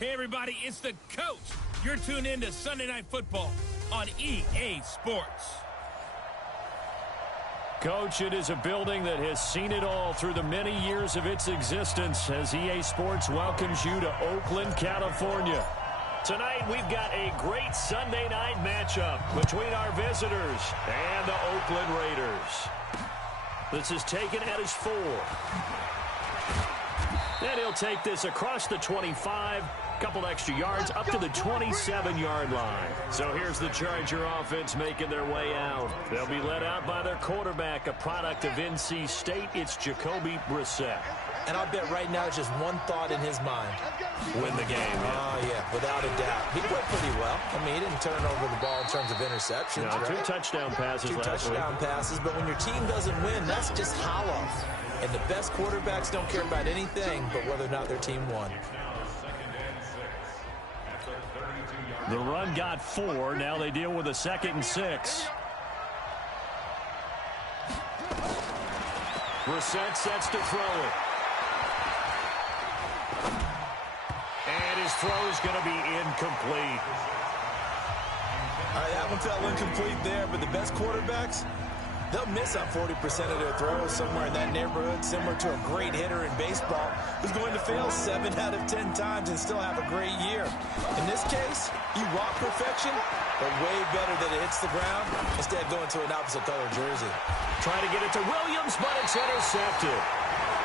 Hey, everybody, it's the coach. You're tuned in to Sunday Night Football on EA Sports. Coach, it is a building that has seen it all through the many years of its existence as EA Sports welcomes you to Oakland, California. Tonight, we've got a great Sunday night matchup between our visitors and the Oakland Raiders. This is taken at his 4. And he'll take this across the 25, couple extra yards up to the 27-yard line. So here's the Charger offense making their way out. They'll be led out by their quarterback, a product of NC State. It's Jacoby Brissett. And I'll bet right now it's just one thought in his mind. Win the game. Oh, yeah, without a doubt. He played pretty well. I mean, he didn't turn over the ball in terms of interceptions. No, right? 2 touchdown passes last week. 2 touchdown passes, but when your team doesn't win, that's just hollow. And the best quarterbacks don't care about anything but whether or not their team won. The run got 4. Now they deal with a 2nd and 6. Brissett sets to throw it. And his throw is going to be incomplete. All right, that one fell incomplete there, but the best quarterbacks, they'll miss on 40% of their throws somewhere in that neighborhood, similar to a great hitter in baseball who's going to fail 7 out of 10 times and still have a great year. In this case, you want perfection, but way better that it hits the ground instead of going to an opposite color jersey. Trying to get it to Williams, but it's intercepted.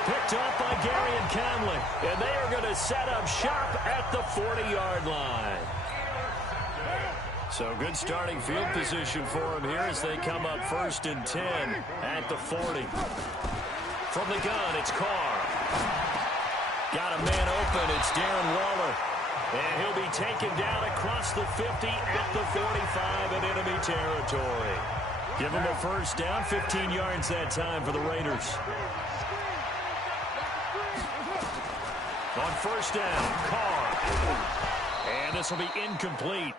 Picked off by Gary and Conley, and they are going to set up shop at the 40-yard line. So good starting field position for him here as they come up 1st and 10 at the 40. From the gun, it's Carr. Got a man open. It's Darren Waller. And he'll be taken down across the 50 at the 45 in enemy territory. Give him a first down, 15 yards that time for the Raiders. On first down, Carr. And this will be incomplete.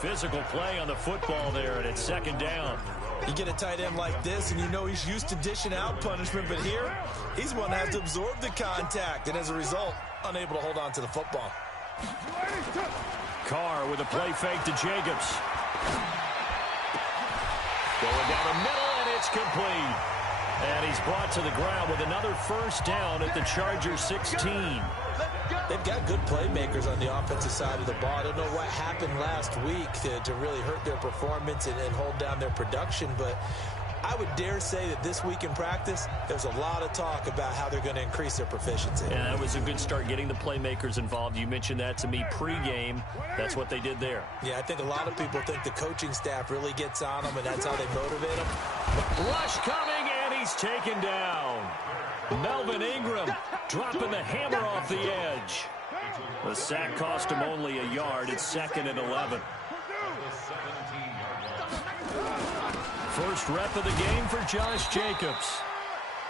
Physical play on the football there, and it's 2nd down. You get a tight end like this, and you know he's used to dishing out punishment, but here, he's one that has to absorb the contact, and as a result, unable to hold on to the football. Carr with a play fake to Jacobs. Going down the middle, and it's complete. And he's brought to the ground with another first down at the Chargers 16. They've got good playmakers on the offensive side of the ball. I don't know what happened last week to really hurt their performance and hold down their production, but I would dare say that this week in practice, there's a lot of talk about how they're going to increase their proficiency. Yeah, that was a good start getting the playmakers involved. You mentioned that to me pregame. That's what they did there. Yeah, I think a lot of people think the coaching staff really gets on them, and that's how they motivate them. Rush coming, and he's taken down. Melvin Ingram dropping the hammer off the edge. The sack cost him only a yard. It's 2nd and 11. First rep of the game for Josh Jacobs.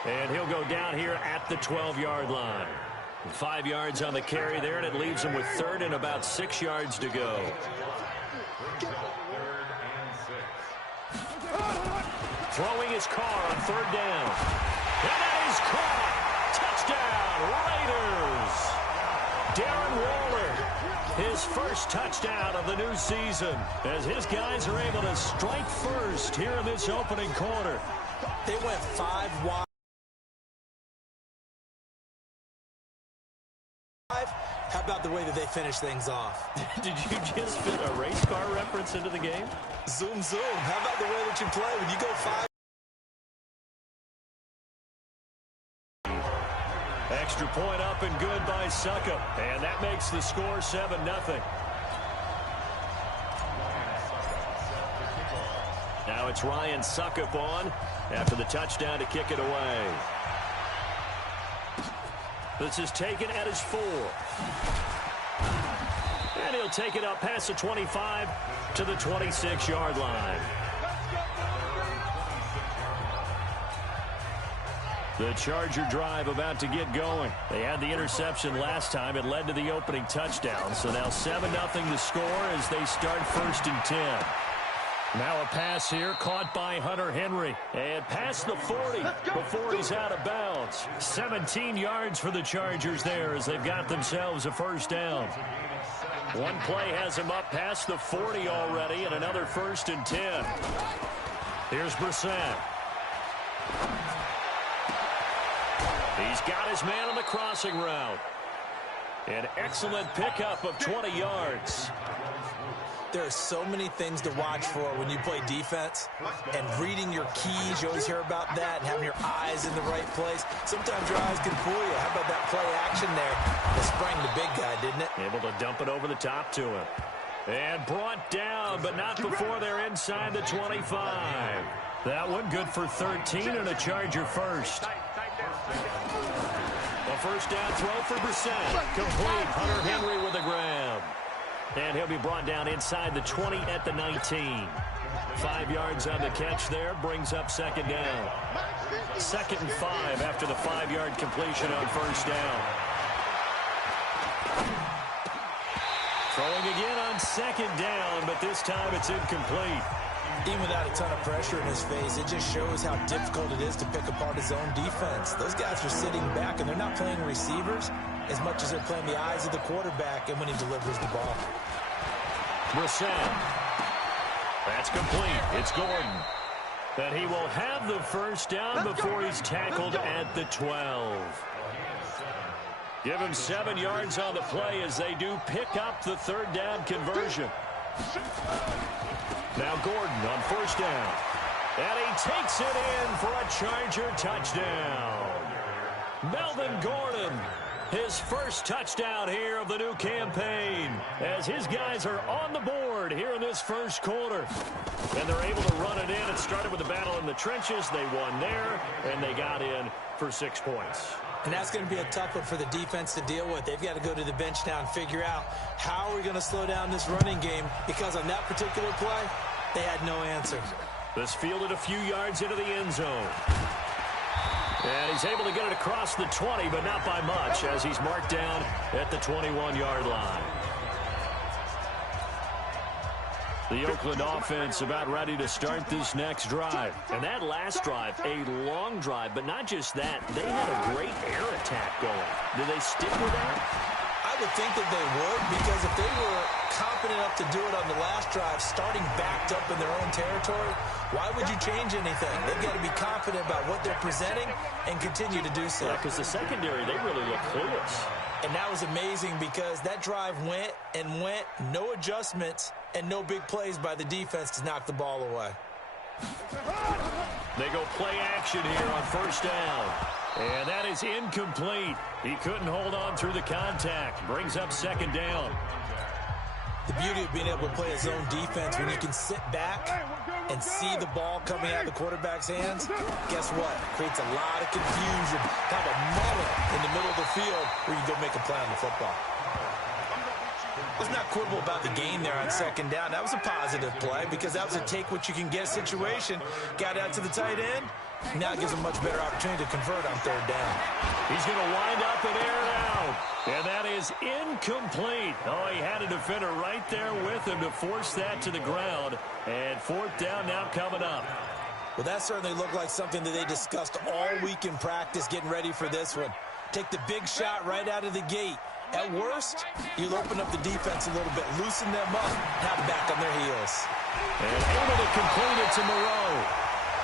And he'll go down here at the 12-yard line. 5 yards on the carry there, and it leaves him with 3rd and about 6 yards to go. Throwing his Carr on 3rd down. And that is caught. Touchdown, Raiders. Darren Waller, his first touchdown of the new season, as his guys are able to strike first here in this opening quarter. They went 5 wide. How about the way that they finish things off? Did you just fit a race car reference into the game? Zoom, zoom. How about the way that you play when you go 5? Extra point up and good by Suckup. And that makes the score 7-0. Now it's Ryan Suckup on after the touchdown to kick it away. This is taken at his 4. And he'll take it up past the 25 to the 26-yard line. The Charger drive about to get going. They had the interception last time. It led to the opening touchdown. So now 7-0 to score as they start 1st and 10. Now a pass here caught by Hunter Henry. And past the 40 before he's out of bounds. 17 yards for the Chargers there as they've got themselves a 1st down. One play has him up past the 40 already and another 1st and 10. Here's Brissett. He's got his man on the crossing route. An excellent pickup of 20 yards. There are so many things to watch for when you play defense, and reading your keys, you always hear about that, and having your eyes in the right place. Sometimes your eyes can fool you. How about that play action there? It sprang the big guy, didn't it? Able to dump it over the top to him. And brought down, but not before they're inside the 25. That one good for 13 and a Charger 1st. A 1st down throw for Brissett. Complete. Hunter Henry with a grab. And he'll be brought down inside the 20 at the 19. 5 yards on the catch there. Brings up 2nd down. 2nd and 5 after the 5-yard completion on 1st down. Throwing again on 2nd down, but this time it's incomplete. Even without a ton of pressure in his face, it just shows how difficult it is to pick apart his own defense. Those guys are sitting back, and they're not playing receivers as much as they're playing the eyes of the quarterback and when he delivers the ball. Brissett. That's complete. It's Gordon. And he will have the 1st down before he's tackled at the 12. Give him 7 yards on the play as they do pick up the 3rd down conversion. Now Gordon on 1st down. And he takes it in for a Charger touchdown. Melvin Gordon, his 1st touchdown here of the new campaign, as his guys are on the board here in this 1st quarter. And they're able to run it in. It started with a battle in the trenches. They won there, and they got in for 6 points. And that's going to be a tough one for the defense to deal with. They've got to go to the bench now and figure out how are we going to slow down this running game, because on that particular play, they had no answer. This fielded a few yards into the end zone. And he's able to get it across the 20, but not by much, as he's marked down at the 21-yard line. The Oakland offense about ready to start this next drive. And that last drive, a long drive, but not just that. They had a great air attack going. Do they stick with that? I would think that they would, because if they were confident enough to do it on the last drive, starting backed up in their own territory, why would you change anything? They've got to be confident about what they're presenting and continue to do so. Yeah, because the secondary, they really look clueless. And that was amazing, because that drive went and went, no adjustments, and no big plays by the defense to knock the ball away. They go play action here on 1st down. And that is incomplete. He couldn't hold on through the contact. Brings up 2nd down. The beauty of being able to play his own defense, when you can sit back and see the ball coming out of the quarterback's hands, guess what? Creates a lot of confusion, kind of a muddle in the middle of the field where you go make a play on the football. Let's not quibble about the gain there on 2nd down. That was a positive play, because that was a take-what-you-can-get situation. Got out to the tight end. Now it gives him a much better opportunity to convert on 3rd down. He's going to wind up and air it out. And that is incomplete. Oh, he had a defender right there with him to force that to the ground. And 4th down now coming up. Well, that certainly looked like something that they discussed all week in practice, getting ready for this one. Take the big shot right out of the gate. At worst, you'll open up the defense a little bit, loosen them up, have them back on their heels. And able to complete it to Moreau.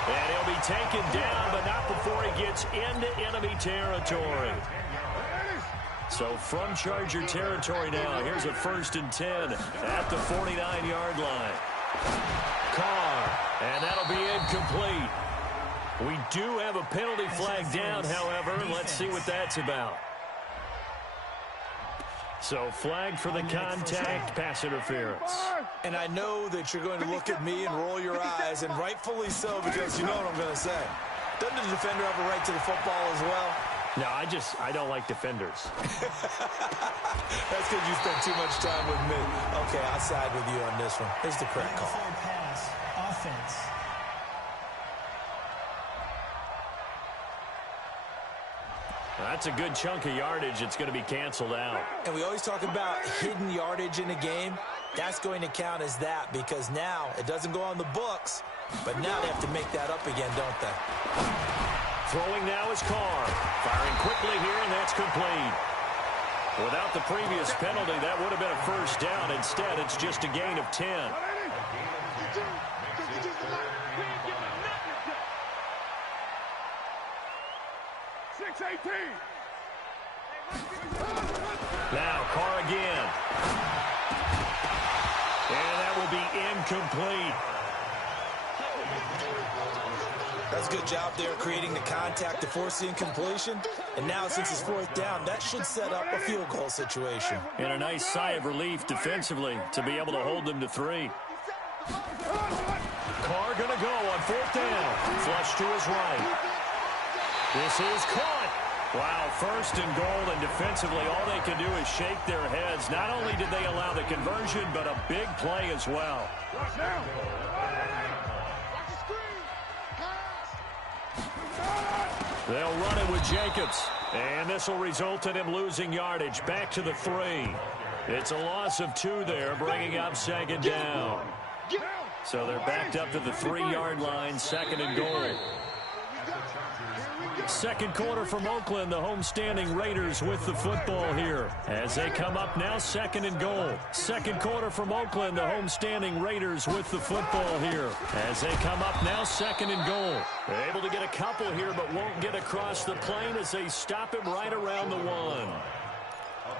And he'll be taken down, but not before he gets into enemy territory. So from Charger territory now, here's a 1st and 10 at the 49-yard line. Carr, and that'll be incomplete. We do have a penalty flag down, however. Let's see what that's about. So flag for the contact, pass interference. And I know that you're going to look at me and roll your eyes, and rightfully so, because you know what I'm going to say. Doesn't the defender have a right to the football as well? No, I don't like defenders. That's because you spent too much time with me. Okay, I'll side with you on this one. Here's the correct call. Pass, offense. That's a good chunk of yardage. It's going to be canceled out. And we always talk about hidden yardage in a game. That's going to count as that because now it doesn't go on the books, but now they have to make that up again, don't they? Throwing now is Carr. Firing quickly here, and that's complete. Without the previous penalty, that would have been a first down. Instead, it's just a gain of 10. Now Carr again. And that will be incomplete. That's a good job there creating the contact to force the incompletion. And now since it's fourth down, that should set up a field goal situation. And a nice sigh of relief defensively to be able to hold them to 3. Carr going to go on fourth down. Flush to his right. This is caught. Wow, first and goal, and defensively all they can do is shake their heads. Not only did they allow the conversion, but a big play as well. They'll run it with Jacobs, and this will result in him losing yardage back to the 3. It's a loss of 2 there, bringing up second down. So they're backed up to the 3-yard line, second and goal. Second quarter from Oakland, the homestanding Raiders with the football here. As they come up now, second and goal. Second quarter from Oakland, the homestanding Raiders with the football here. As they come up now, second and goal. They're able to get a couple here, but won't get across the plane as they stop him right around the 1.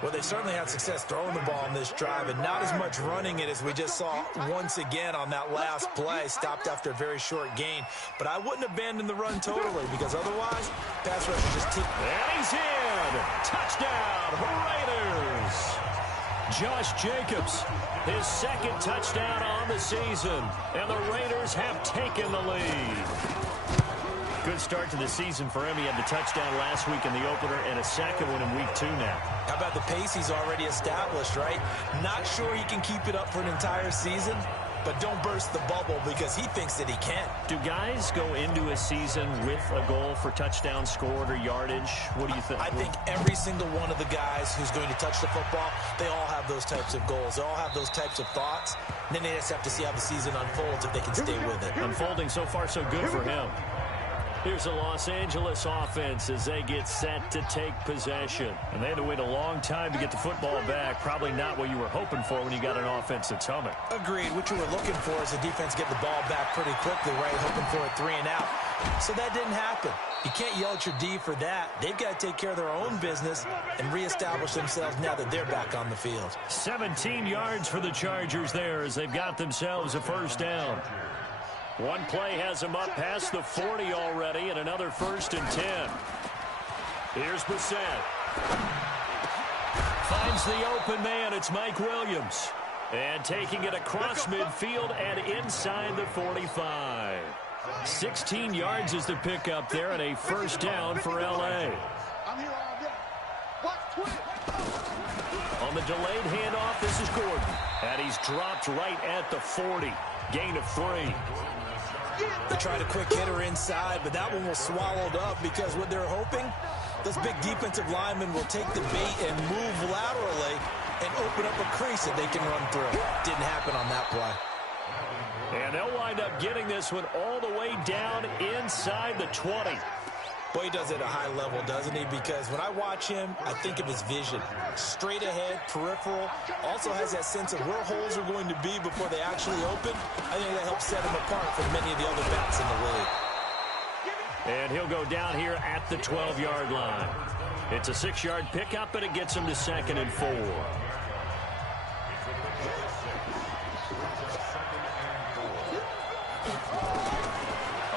Well, they certainly had success throwing the ball on this drive and not as much running it as we just saw once again on that last play. Stopped after a very short gain. But I wouldn't abandon the run totally because otherwise, pass rush would just keep. And he's in! Touchdown, Raiders! Josh Jacobs, his second touchdown on the season. And the Raiders have taken the lead. Good start to the season for him. He had the touchdown last week in the opener and a second one in week 2 now. How about the pace he's already established, right? Not sure he can keep it up for an entire season, but don't burst the bubble because he thinks that he can. Do guys go into a season with a goal for touchdown scored or yardage? What do you think? I think every single one of the guys who's going to touch the football, they all have those types of goals. They all have those types of thoughts. And then they just have to see how the season unfolds if they can stay with it. Unfolding so far so good for him. Here's the Los Angeles offense as they get set to take possession. And they had to wait a long time to get the football back. Probably not what you were hoping for when you got an offense that's humming. Agreed. What you were looking for is the defense get the ball back pretty quickly, right? Hoping for a 3 and out. So that didn't happen. You can't yell at your D for that. They've got to take care of their own business and reestablish themselves now that they're back on the field. 17 yards for the Chargers there as they've got themselves a first down. One play has him up past the 40 already, and another first and 10. Here's Brissett. Finds the open man. It's Mike Williams. And taking it across midfield and inside the 45. 16 yards is the pickup there, and a first down for L.A. On the delayed handoff, this is Gordon. And he's dropped right at the 40. Gain of 3. They tried a quick hitter inside, but that one was swallowed up because what they're hoping, those big defensive linemen will take the bait and move laterally and open up a crease that they can run through. Didn't happen on that play. And they'll wind up getting this one all the way down inside the 20. Boy, he does it at a high level, doesn't he? Because when I watch him, I think of his vision. Straight ahead, peripheral. Also has that sense of where holes are going to be before they actually open. I think that helps set him apart from many of the other backs in the league. And he'll go down here at the 12-yard line. It's a 6-yard pickup, and it gets him to 2nd and 4.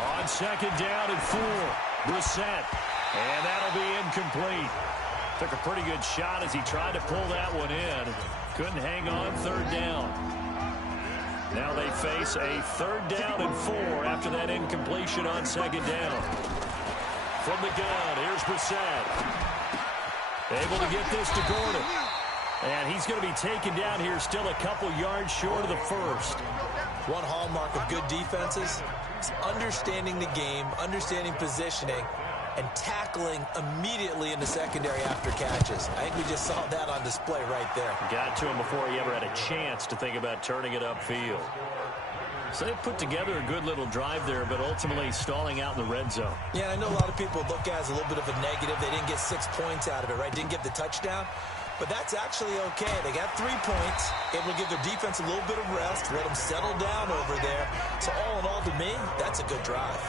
On 2nd down and 4. Brissett, and that'll be incomplete. Took a pretty good shot as he tried to pull that one in. Couldn't hang on 3rd down. Now they face a 3rd down and 4 after that incompletion on 2nd down. From the gun, here's Brissett. Able to get this to Gordon. And he's going to be taken down here still a couple yards short of the first. One hallmark of good defenses is understanding the game, understanding positioning, and tackling immediately in the secondary after catches. I think we just saw that on display right there. Got to him before he ever had a chance to think about turning it upfield. So they put together a good little drive there, but ultimately stalling out in the red zone. Yeah, I know a lot of people look at it as a little bit of a negative. They didn't get 6 points out of it, right? Didn't get the touchdown. But that's actually okay. They got 3 points, able to give their defense a little bit of rest, let them settle down over there. So all in all, to me, that's a good drive.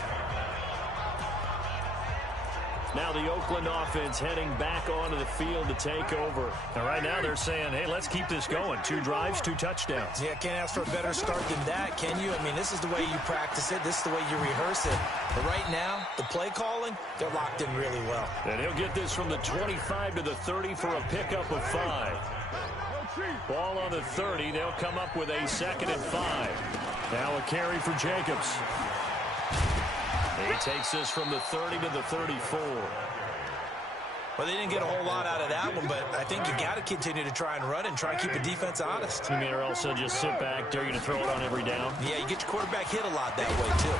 Now the Oakland offense heading back onto the field to take over. And right now they're saying, hey, let's keep this going. 2 drives, 2 touchdowns. Yeah, can't ask for a better start than that, can you? I mean, this is the way you practice it. This is the way you rehearse it. But right now, the play calling, they're locked in really well. And he'll get this from the 25 to the 30 for a pickup of 5. Ball on the 30. They'll come up with a 2nd and 5. Now a carry for Jacobs. He takes this from the 30 to the 34. Well, they didn't get a whole lot out of that one, but I think you got to continue to try and run and try and keep the defense honest. You mean, or also just sit back, dare you to throw it on every down? Yeah, you get your quarterback hit a lot that way, too.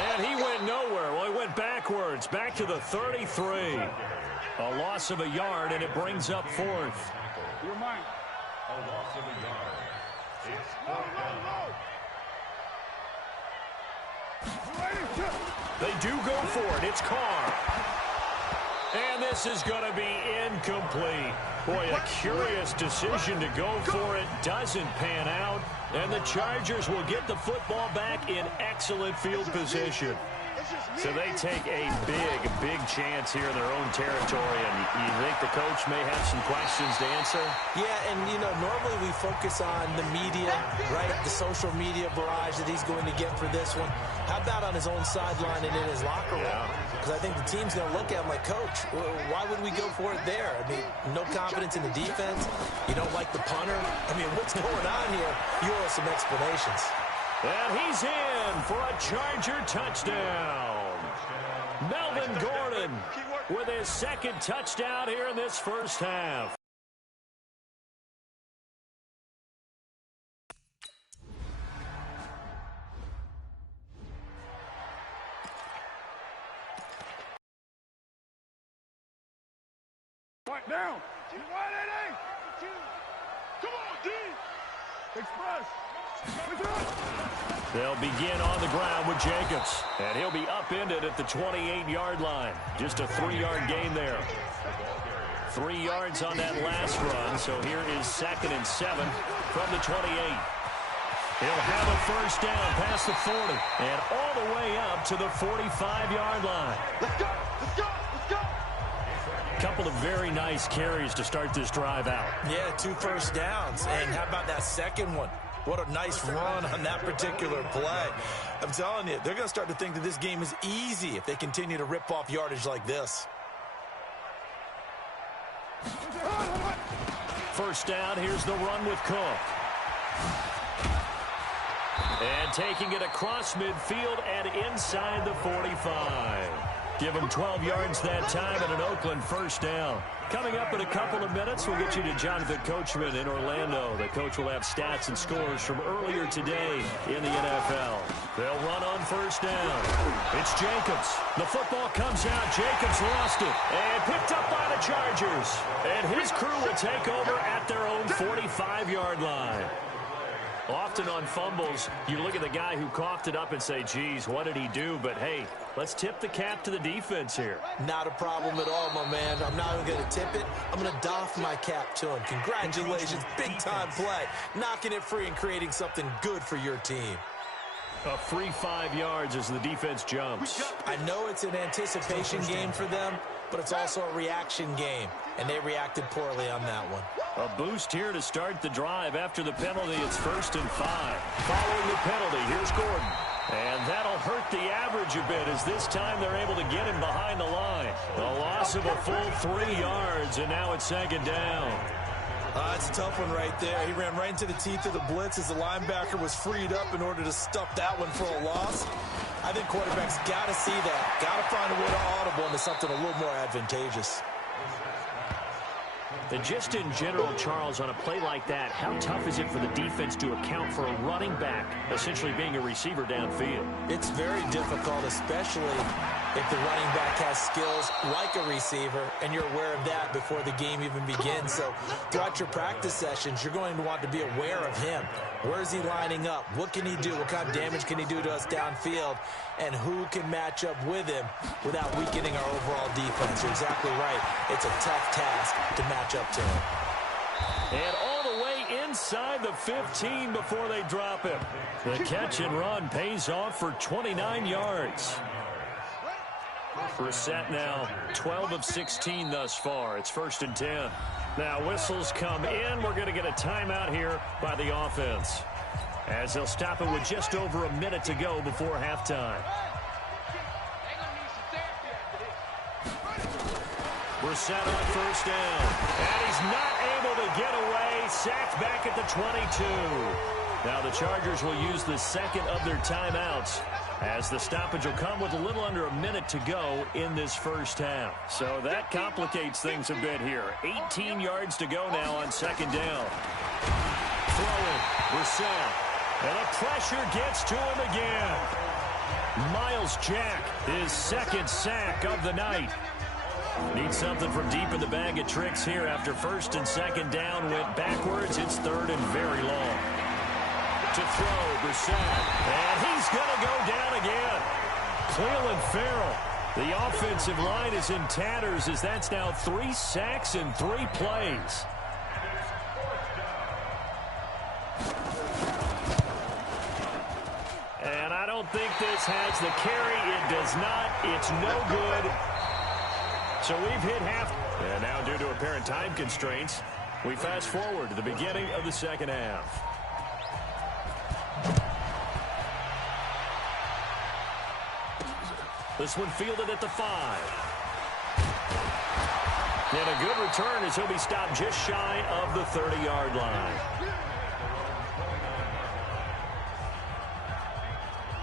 And he went nowhere. Well, he went backwards, back to the 33. A loss of a yard, and it brings up 4th. Your mind. A loss of a yard. It's They do go for it. It's Carr. And this is going to be incomplete. Boy, a curious decision to go for it. Doesn't pan out. And the Chargers will get the football back in excellent field position. So they take a big chance here in their own territory. And you think the coach may have some questions to answer? Yeah, and, you know, normally we focus on the media, right? The social media barrage that he's going to get for this one. How about on his own sideline and in his locker room? Because I think the team's going to look at him like, Coach, why would we go for it there? I mean, no confidence in the defense. You don't like the punter. I mean, what's going on here? You owe us some explanations. And he's in for a Charger touchdown. Melvin Gordon with his 2nd touchdown here in this first half. Right down. Come on, D. Express. They'll begin on the ground with Jacobs. And he'll be upended at the 28-yard line. Just a 3-yard gain there. 3 yards on that last run. So here is 2nd and 7 from the 28. He'll have a first down past the 40. And all the way up to the 45-yard line. Let's go. Let's go. Let's go. Couple of very nice carries to start this drive out. Yeah, 2 first downs. And how about that second one? What a nice run on that particular play. I'm telling you, they're going to start to think that this game is easy if they continue to rip off yardage like this. First down, here's the run with Cook. And taking it across midfield and inside the 45. Give him 12 yards that time and an Oakland first down. Coming up in a couple of minutes, we'll get you to Jonathan Coachman in Orlando. The coach will have stats and scores from earlier today in the NFL. They'll run on first down. It's Jacobs. The football comes out. Jacobs lost it and picked up by the Chargers. And his crew will take over at their own 45-yard line. Often on fumbles, you look at the guy who coughed it up and say, geez, what did he do? But, hey, let's tip the cap to the defense here. Not a problem at all, my man. I'm not even going to tip it. I'm going to doff my cap to him. Congratulations. Big-time play. Knocking it free and creating something good for your team. A free 5 yards as the defense jumps. I know it's an anticipation game for them, but it's also a reaction game, and they reacted poorly on that one. A boost here to start the drive after the penalty. It's 1st and 5. Following the penalty, here's Gordon. And that'll hurt the average a bit as this time they're able to get him behind the line. A loss of a full 3 yards, and now it's 2nd down. That's a tough one right there. He ran right into the teeth of the blitz as the linebacker was freed up in order to stuff that one for a loss. I think quarterbacks got to see that. Got to find a way to audible into something a little more advantageous. And just in general, Charles, on a play like that, how tough is it for the defense to account for a running back essentially being a receiver downfield? It's very difficult, especially if the running back has skills like a receiver, and you're aware of that before the game even begins. So throughout your practice sessions, you're going to want to be aware of him. Where is he lining up? What can he do? What kind of damage can he do to us downfield? And who can match up with him without weakening our overall defense? You're exactly right. It's a tough task to match up to him. And all the way inside the 15 before they drop him. The catch and run pays off for 29 yards. Brissett now 12 of 16 thus far. It's 1st and 10. Now whistles come in. We're going to get a timeout here by the offense, as they'll stop it with just over a minute to go before halftime. Brissett on 1st down. And he's not able to get away. Sacked back at the 22. Now the Chargers will use the second of their timeouts, as the stoppage will come with a little under a minute to go in this first half. So that complicates things a bit here. 18 yards to go now on 2nd down. Throwing, Brissett. And the pressure gets to him again. Myles Jack, his 2nd sack of the night. Needs something from deep in the bag of tricks here after 1st and 2nd down went backwards. It's 3rd and very long. To throw, Brissett. And he's going to go down again. Cleveland Farrell. The offensive line is in tatters, as that's now 3 sacks in 3 plays. And I don't think this has the carry. It does not. It's no good. So we've hit half. And now, due to apparent time constraints, we fast forward to the beginning of the 2nd half. This one fielded at the 5. And a good return as he'll be stopped just shy of the 30-yard line.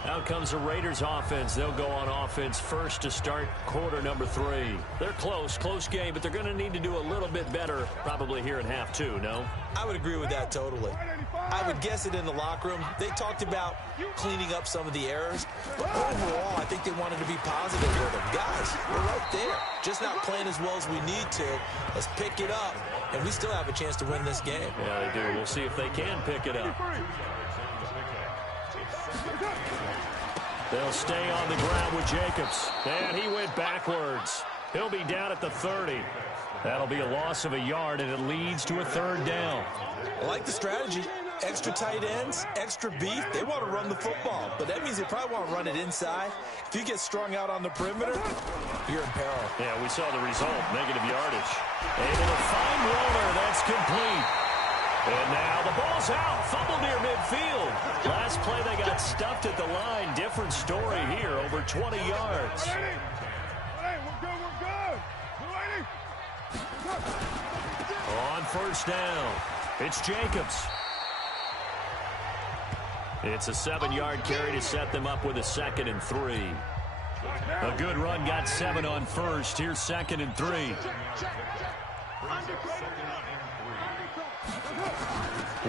Out comes the Raiders offense. They'll go on offense first to start quarter number 3. They're close game, but they're going to need to do a little bit better probably here in half 2, no? I would agree with that totally. I would guess it in the locker room. They talked about cleaning up some of the errors, but overall, I think they wanted to be positive with them. Guys, we're right there. Just not playing as well as we need to. Let's pick it up, and we still have a chance to win this game. Yeah, they do. We'll see if they can pick it up. They'll stay on the ground with Jacobs. And he went backwards. He'll be down at the 30. That'll be a loss of a yard, and it leads to a 3rd down. I like the strategy. Extra tight ends, extra beef. They want to run the football, but that means they probably want to run it inside. If you get strung out on the perimeter, you're in peril. Yeah, we saw the result, negative yardage. Able to find Warner. That's complete. And now the ball's out. Fumble near midfield. Last play they got stuffed at the line. Different story here, over 20 yards. On 1st down, it's Jacobs. It's a 7-yard carry to set them up with a 2nd and 3. A good run got 7 on 1st. Here's 2nd and 3.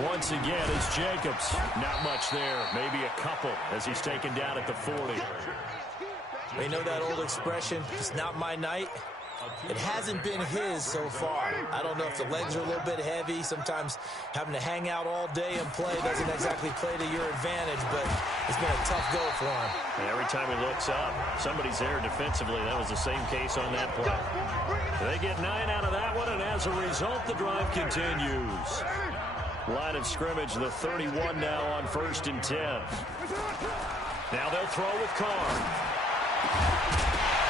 Once again, it's Jacobs. Not much there. Maybe a couple as he's taken down at the 40. You know that old expression, it's not my night? It hasn't been his so far. I don't know if the legs are a little bit heavy. Sometimes having to hang out all day and play doesn't exactly play to your advantage, but it's been a tough go for him. And every time he looks up, somebody's there defensively. That was the same case on that play. They get 9 out of that one, and as a result, the drive continues. Line of scrimmage, the 31 now on 1st and 10. Now they'll throw with Carr.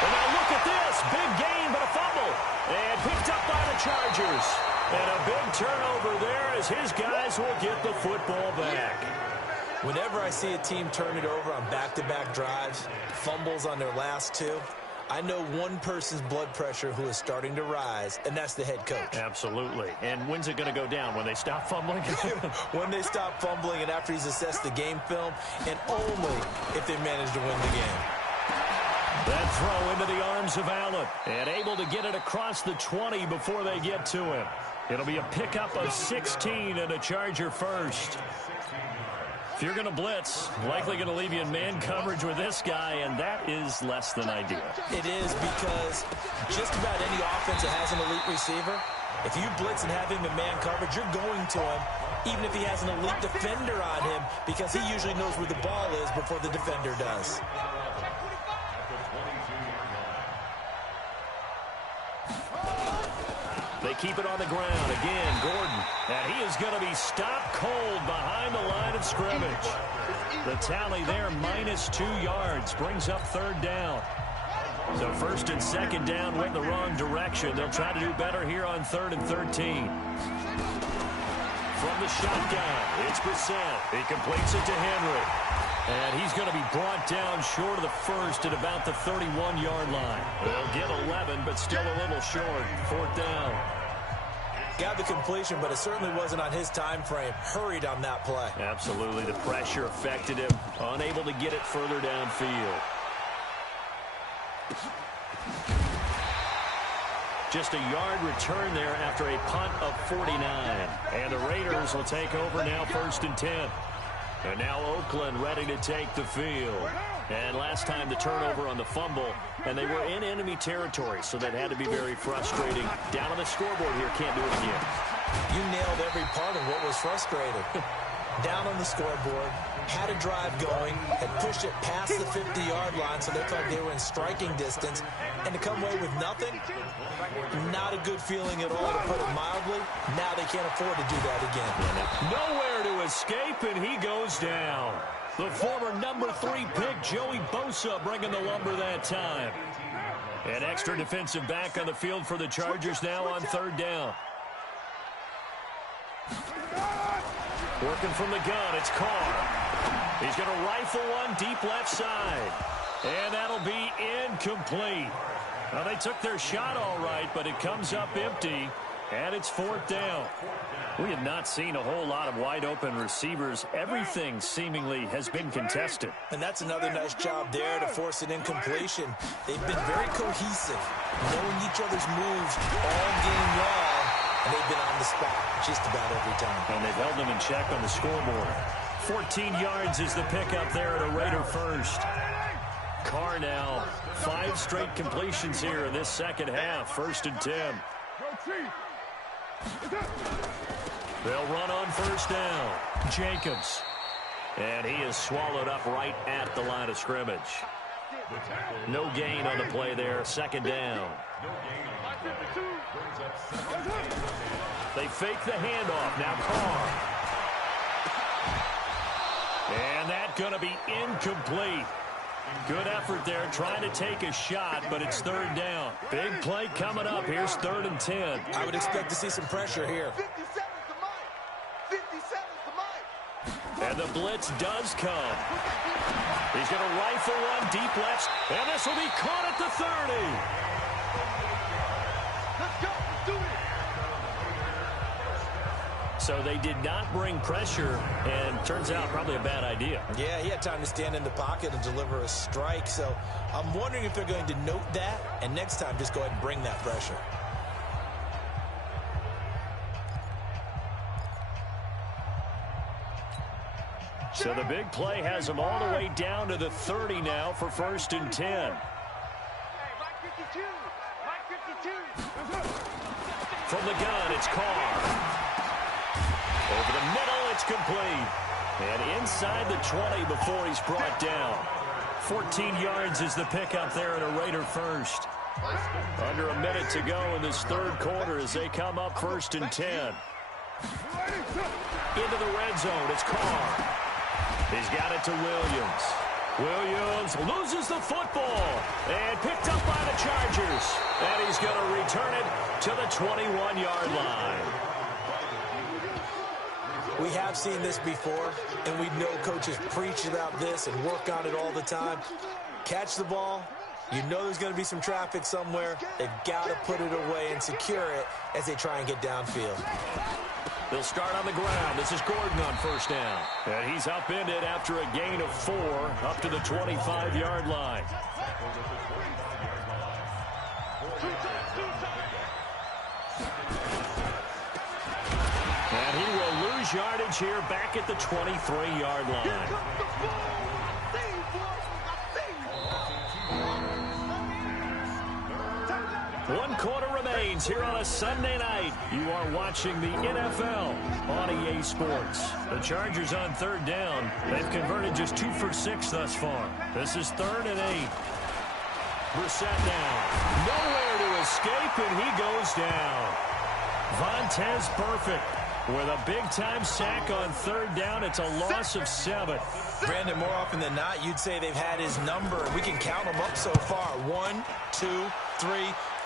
And now look at this. Big gain, but a fumble. And picked up by the Chargers. And a big turnover there as his guys will get the football back. Whenever I see a team turn it over on back-to-back drives, fumbles on their last 2, I know one person's blood pressure who is starting to rise, and that's the head coach. Absolutely. And when's it going to go down? When they stop fumbling? When they stop fumbling and after he's assessed the game film, and only if they manage to win the game. That throw into the arms of Allen, and able to get it across the 20 before they get to him. It'll be a pickup of 16 and a Charger first. If you're going to blitz, likely going to leave you in man coverage with this guy, and that is less than ideal. It is, because just about any offense that has an elite receiver, if you blitz and have him in man coverage, you're going to him, even if he has an elite defender on him, because he usually knows where the ball is before the defender does. They keep it on the ground. Again, Gordon. And he is going to be stopped cold behind the line of scrimmage. The tally there, -2 yards, brings up third down. So first and second down went in the wrong direction. They'll try to do better here on 3rd and 13. From the shotgun, it's Brissett. He completes it to Henry. And he's going to be brought down short of the first at about the 31-yard line. They'll get 11, but still a little short. 4th down. Got the completion, but it certainly wasn't on his time frame. Hurried on that play. Absolutely. The pressure affected him. Unable to get it further downfield. Just a yard return there after a punt of 49. And the Raiders will take over now 1st and 10. And now Oakland ready to take the field. And last time the turnover on the fumble, and they were in enemy territory, so that had to be very frustrating. Down on the scoreboard here, can't do it again. You nailed every part of what was frustrating. Down on the scoreboard, had a drive going, had pushed it past the 50-yard line, so they thought they were in striking distance, and to come away with nothing, not a good feeling at all, to put it mildly. Now they can't afford to do that again. Nowhere to escape, and he goes down. The former number 3 pick, Joey Bosa, bringing the lumber that time. An extra defensive back on the field for the Chargers now on 3rd down. Working from the gun, it's Carr. He's going to rifle one deep left side. And that'll be incomplete. Well, they took their shot all right, but it comes up empty, and it's 4th down. We have not seen a whole lot of wide-open receivers. Everything seemingly has been contested. And that's another nice job there to force an incompletion. They've been very cohesive, knowing each other's moves all game long, and they've been on the spot just about every time. And they've held them in check on the scoreboard. 14 yards is the pickup there at a Raider first. Carr now, 5 straight completions here in this second half. 1st and 10. They'll run on 1st down. Jacobs. And he is swallowed up right at the line of scrimmage. No gain on the play there. 2nd down. They fake the handoff. Now Carr. And that's going to be incomplete. Good effort there, trying to take a shot, but it's 3rd down. Big play coming up. Here's 3rd and 10. I would expect to see some pressure here. 57's the mic. And the blitz does come. He's going to rifle one deep left, and this will be caught at the 30. Let's go. Let's do it. So they did not bring pressure, and turns out probably a bad idea. Yeah, he had time to stand in the pocket and deliver a strike, so I'm wondering if they're going to note that, and next time just go ahead and bring that pressure. So the big play has them all the way down to the 30 now for 1st and 10. Hey, Mike 52. Mike 52. From the gun, it's Carr. Over the middle, it's complete. And inside the 20 before he's brought down. 14 yards is the pickup there at a Raider first. Under a minute to go in this 3rd quarter as they come up 1st and 10. Into the red zone, it's Carr. He's got it to Williams. Williams loses the football and picked up by the Chargers. And he's going to return it to the 21-yard line. We have seen this before, and we know coaches preach about this and work on it all the time. Catch the ball. You know there's going to be some traffic somewhere. They've got to put it away and secure it as they try and get downfield. They'll start on the ground. This is Gordon on 1st down. And he's upended after a gain of 4 up to the 25-yard line. And he will lose yardage here back at the 23-yard line. One quarter remains here on a Sunday night. You are watching the NFL on EA Sports. The Chargers on third down. They've converted just 2 for 6 thus far. This is 3rd and 8. Brissett down. Nowhere to escape, and he goes down. Vontez Perfect with a big-time sack on third down. It's a loss of 7. Brandon, more often than not, you'd say they've had his number. We can count them up so far. 1, 2, 3,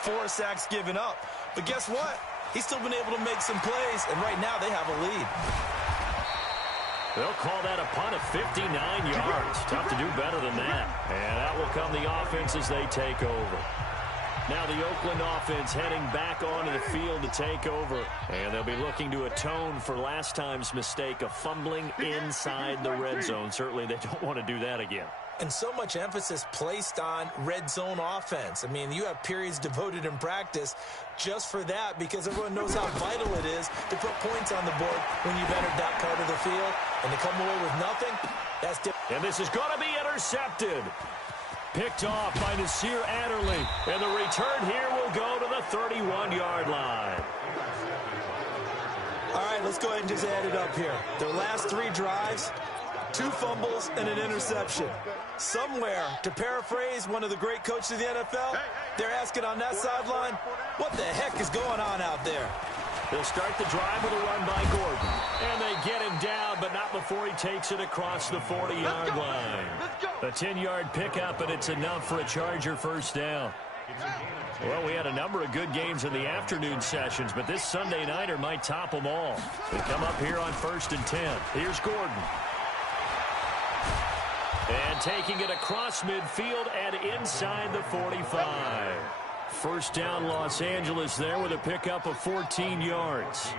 4 sacks given up. But guess what? He's still been able to make some plays, and right now they have a lead. They'll call that a punt of 59 yards. Tough to do better than that. And out will come the offense as they take over. Now the Oakland offense heading back onto the field to take over. And they'll be looking to atone for last time's mistake of fumbling inside the red zone. Certainly they don't want to do that again. And so much emphasis placed on red zone offense. I mean, you have periods devoted in practice just for that because everyone knows how vital it is to put points on the board when you've entered that part of the field. And to come away with nothing, that's different. And this is going to be intercepted. Picked off by Nasir Adderley. And the return here will go to the 31-yard line. All right, let's go ahead and just add it up here. Their last 3 drives, 2 fumbles and an interception. Somewhere, to paraphrase one of the great coaches of the NFL, they're asking on that sideline, what the heck is going on out there? They'll start the drive with a run by Gordon. And they get him down, but not before he takes it across the 40-yard line. A 10-yard pickup, and it's enough for a Charger first down. Well, we had a number of good games in the afternoon sessions, but this Sunday nighter might top them all. They come up here on 1st and 10. Here's Gordon. And taking it across midfield and inside the 45. First down, Los Angeles there with a pickup of 14 yards.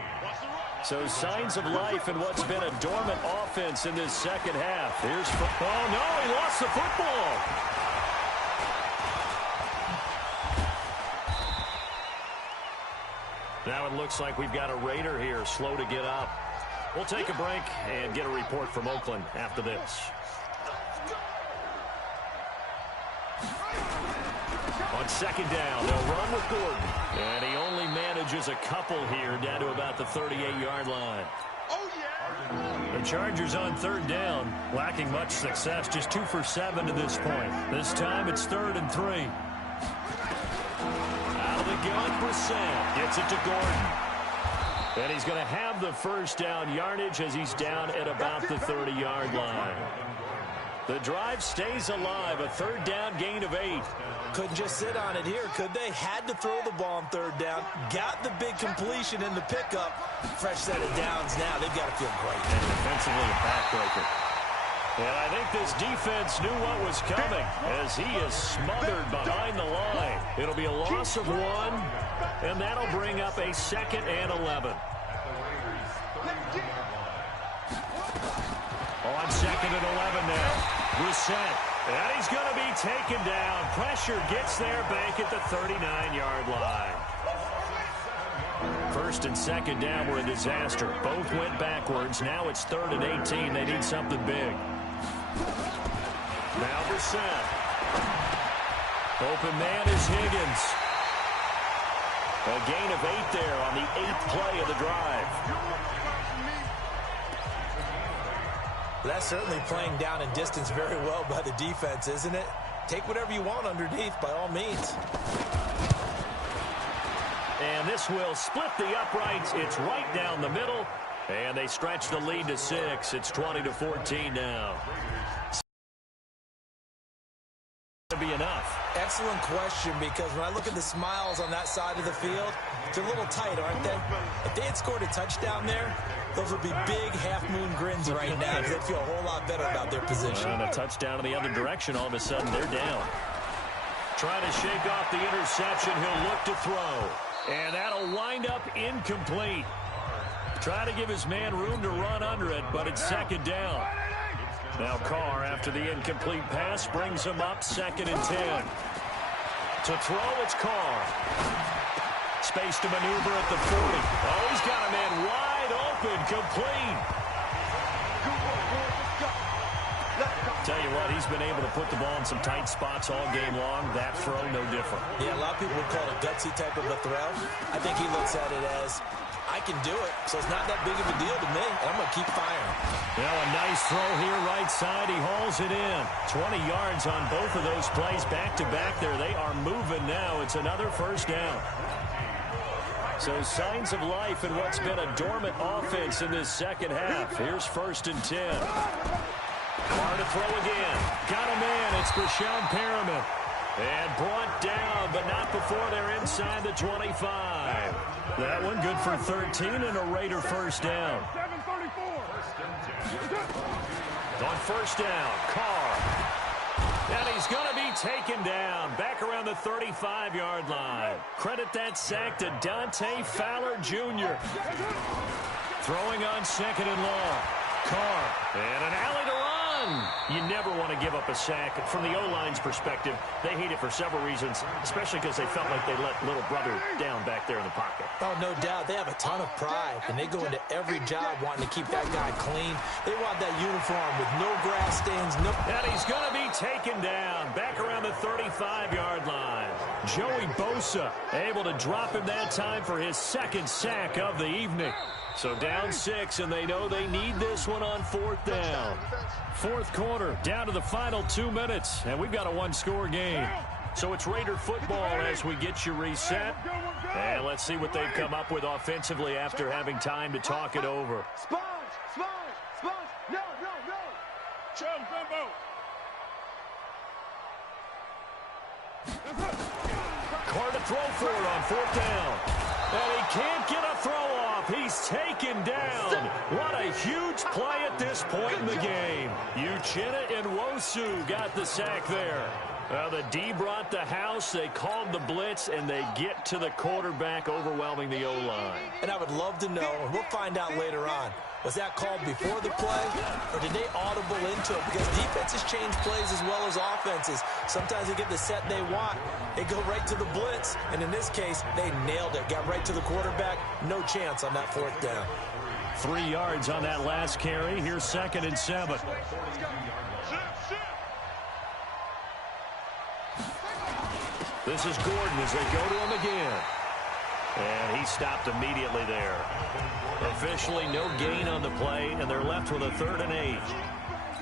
So signs of life in what's been a dormant offense in this second half. Here's oh no, he lost the football. Now it looks like we've got a Raider here, slow to get up. We'll take a break and get a report from Oakland after this. On second down, they'll run with Gordon. And he only manages a couple here down to about the 38-yard line. Oh, yeah. The Chargers on third down, lacking much success, just 2 for 7 to this point. This time it's 3rd and 3. Out of the gun, Brissett gets it to Gordon. And he's going to have the first down yardage as he's down at about the 30-yard line. The drive stays alive, a 3rd down gain of 8. Couldn't just sit on it here, could they? Had to throw the ball on 3rd down. Got the big completion in the pickup. Fresh set of downs now. They've got to feel great. And defensively a backbreaker. And I think this defense knew what was coming as he is smothered behind the line. It'll be a loss of 1, and that'll bring up a 2nd and 11. On 2nd and 11 now. Brissett. And he's going to be taken down. Pressure gets there back at the 39-yard line. 1st and 2nd down were a disaster. Both went backwards. Now it's 3rd and 18. They need something big. Now Brissett. Open man is Higgins. A gain of 8 there on the 8th play of the drive. That's certainly playing down in distance very well by the defense, isn't it? Take whatever you want underneath, by all means. And this will split the uprights. It's right down the middle. And they stretch the lead to 6. It's 20-14 now. To be enough. Excellent question, because when I look at the smiles on that side of the field, they're a little tight, aren't they? If they had scored a touchdown there, those would be big half-moon grins right now because they'd feel a whole lot better about their position. And a touchdown in the other direction, all of a sudden they're down. Trying to shake off the interception, he'll look to throw. And that'll wind up incomplete. Try to give his man room to run under it, but it's 2nd down. Now Carr, after the incomplete pass, brings him up 2nd and 10. To throw, it's Carr. Space to maneuver at the 40. Oh, he's got a man wide open. open, complete. Good work, boys. Let's go. Let's go. Tell you what, he's been able to put the ball in some tight spots all game long. That throw, no different. Yeah, a lot of people would call it a gutsy type of a throw. I think he looks at it as, I can do it, so it's not that big of a deal to me, and I'm going to keep firing. Now a nice throw here, right side. He hauls it in. 20 yards on both of those plays back-to-back there. They are moving now. It's another first down. So signs of life in what's been a dormant offense in this second half. Here's 1st and 10. Carr to throw again. Got a man. It's Brashad Perriman. And brought down, but not before they're inside the 25. That one good for 13 and a Raider first down. 7:34. On first down, Carr. And he's going to be taken down back around the 35-yard line. Credit that sack to Dante Fowler Jr. Throwing on 2nd and long. Carr. And an alley to run. You never want to give up a sack. From the O-line's perspective, they hate it for several reasons, especially because they felt like they let little brother down back there in the pocket. Oh, no doubt. They have a ton of pride, and they go into every job wanting to keep that guy clean. They want that uniform with no grass stains. No. And he's going to be taken down back around the 35-yard line. Joey Bosa able to drop him that time for his 2nd sack of the evening. So down 6, and they know they need this one on 4th down. 4th quarter, down to the final 2 minutes, and we've got a one-score game. So it's Raider football as we get you reset. And let's see what they've come up with offensively after having time to talk it over. Sponge, sponge, sponge. No, no, no. Chum, Bimbo. Carr to throw for it on 4th down. And he can't get a throw off. He's taken down. What a huge play at this point in the game. Uchenna and Nwosu got the sack there. The D brought the house. They called the blitz, and they get to the quarterback, overwhelming the O-line. And I would love to know, and we'll find out later on, was that called before the play, or did they audible into it? Because defenses change plays as well as offenses. Sometimes they get the set they want. They go right to the blitz, and in this case, they nailed it. Got right to the quarterback. No chance on that 4th down. 3 yards on that last carry. Here's 2nd and 7. This is Gordon as they go to him again. And he stopped immediately there. Officially no gain on the play, and they're left with a 3rd and 8.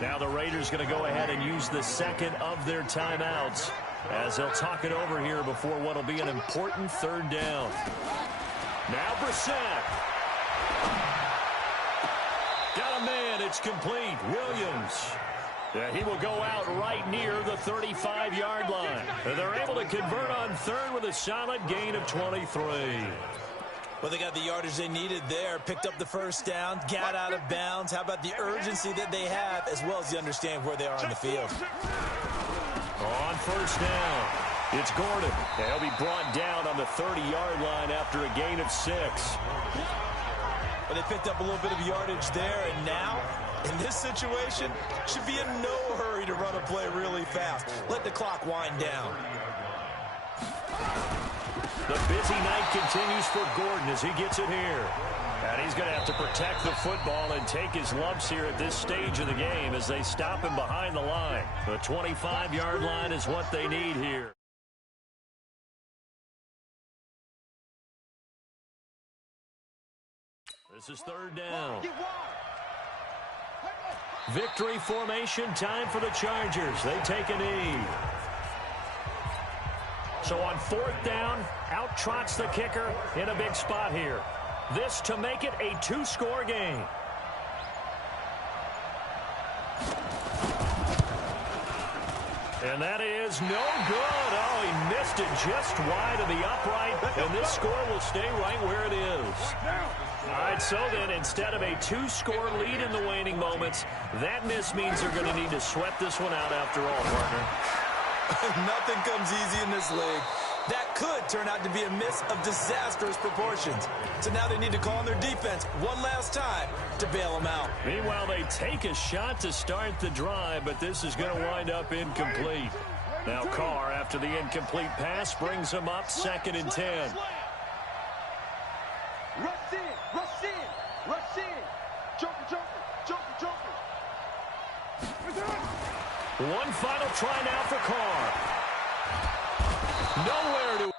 Now the Raiders going to go ahead and use the 2nd of their timeouts as they'll talk it over here before what will be an important 3rd down. Now Brissett. Got a man. It's complete. Williams. Yeah, he will go out right near the 35-yard line. They're able to convert on 3rd with a solid gain of 23. Well, they got the yardage they needed there, picked up the first down, got out of bounds. How about the urgency that they have, as well as the understanding where they are on the field? On first down, it's Gordon. He'll be brought down on the 30-yard line after a gain of 6. But they picked up a little bit of yardage there, and now, in this situation, should be in no hurry to run a play really fast. Let the clock wind down. The busy night continues for Gordon as he gets it here. And he's going to have to protect the football and take his lumps here at this stage of the game as they stop him behind the line. The 25-yard line is what they need here. This is 3rd down. Victory formation time for the Chargers. They take a knee. So on 4th down, out trots the kicker in a big spot here. This to make it a 2-score game. And that is no good. Oh, he missed it just wide of the upright. And this score will stay right where it is. All right, so then instead of a 2-score lead in the waning moments, that miss means they're going to need to sweat this one out after all, partner. Nothing comes easy in this league. That could turn out to be a miss of disastrous proportions. So now they need to call on their defense one last time to bail them out. Meanwhile, they take a shot to start the drive, but this is going to wind up incomplete. Now Carr, after the incomplete pass, brings him up 2nd and 10. Rush in, rush in, rush in. Joker. One final try now for Carr. Nowhere to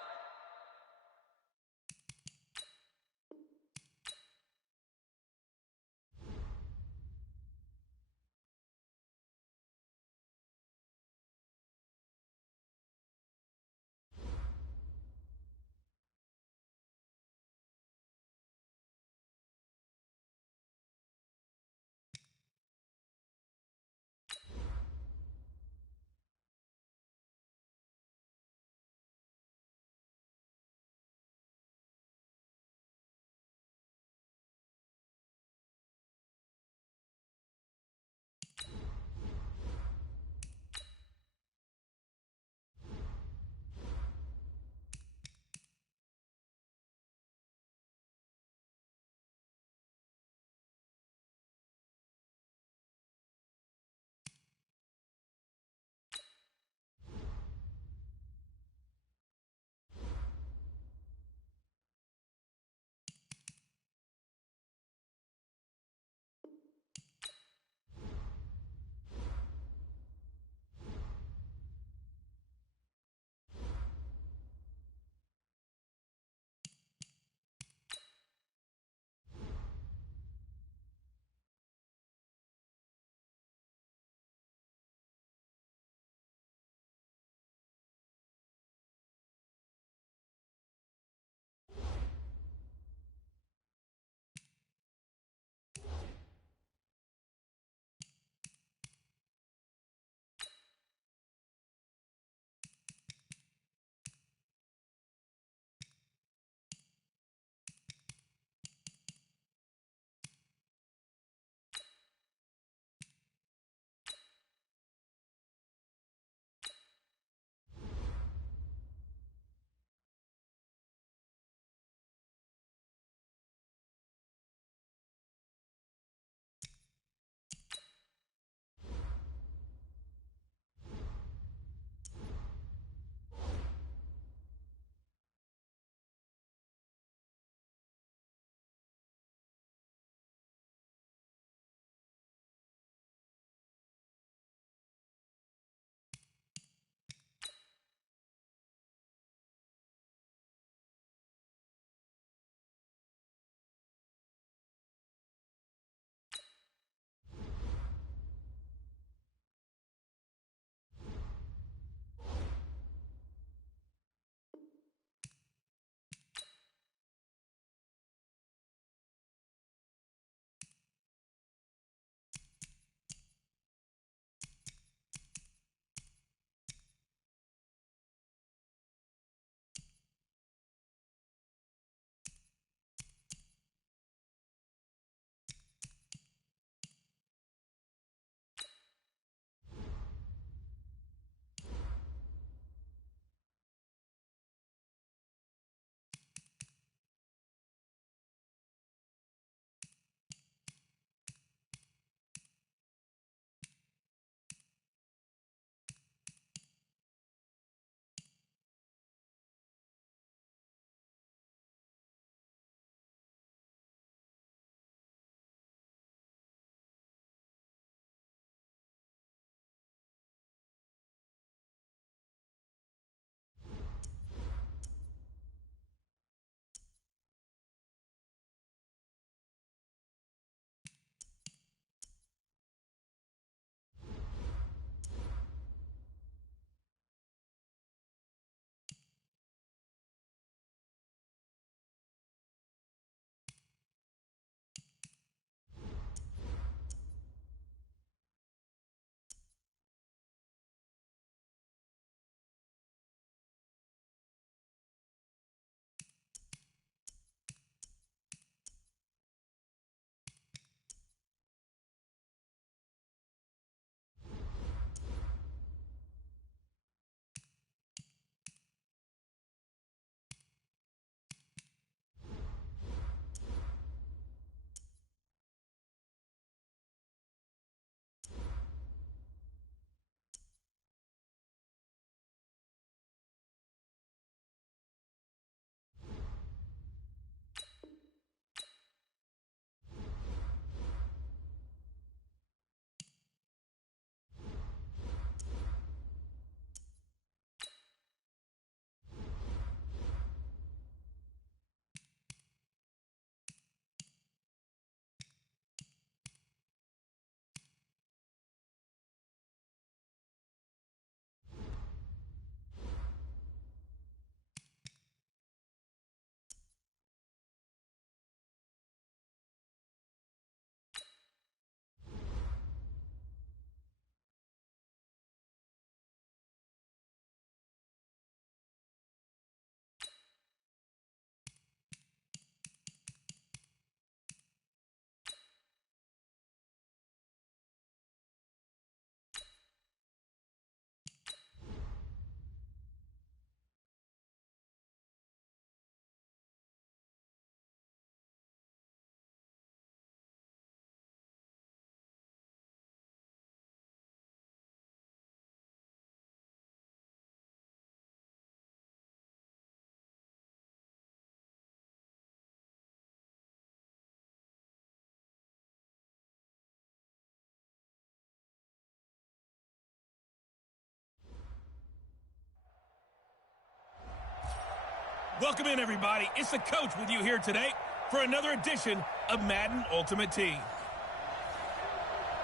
Welcome in, everybody. It's the coach with you here today for another edition of Madden Ultimate Team.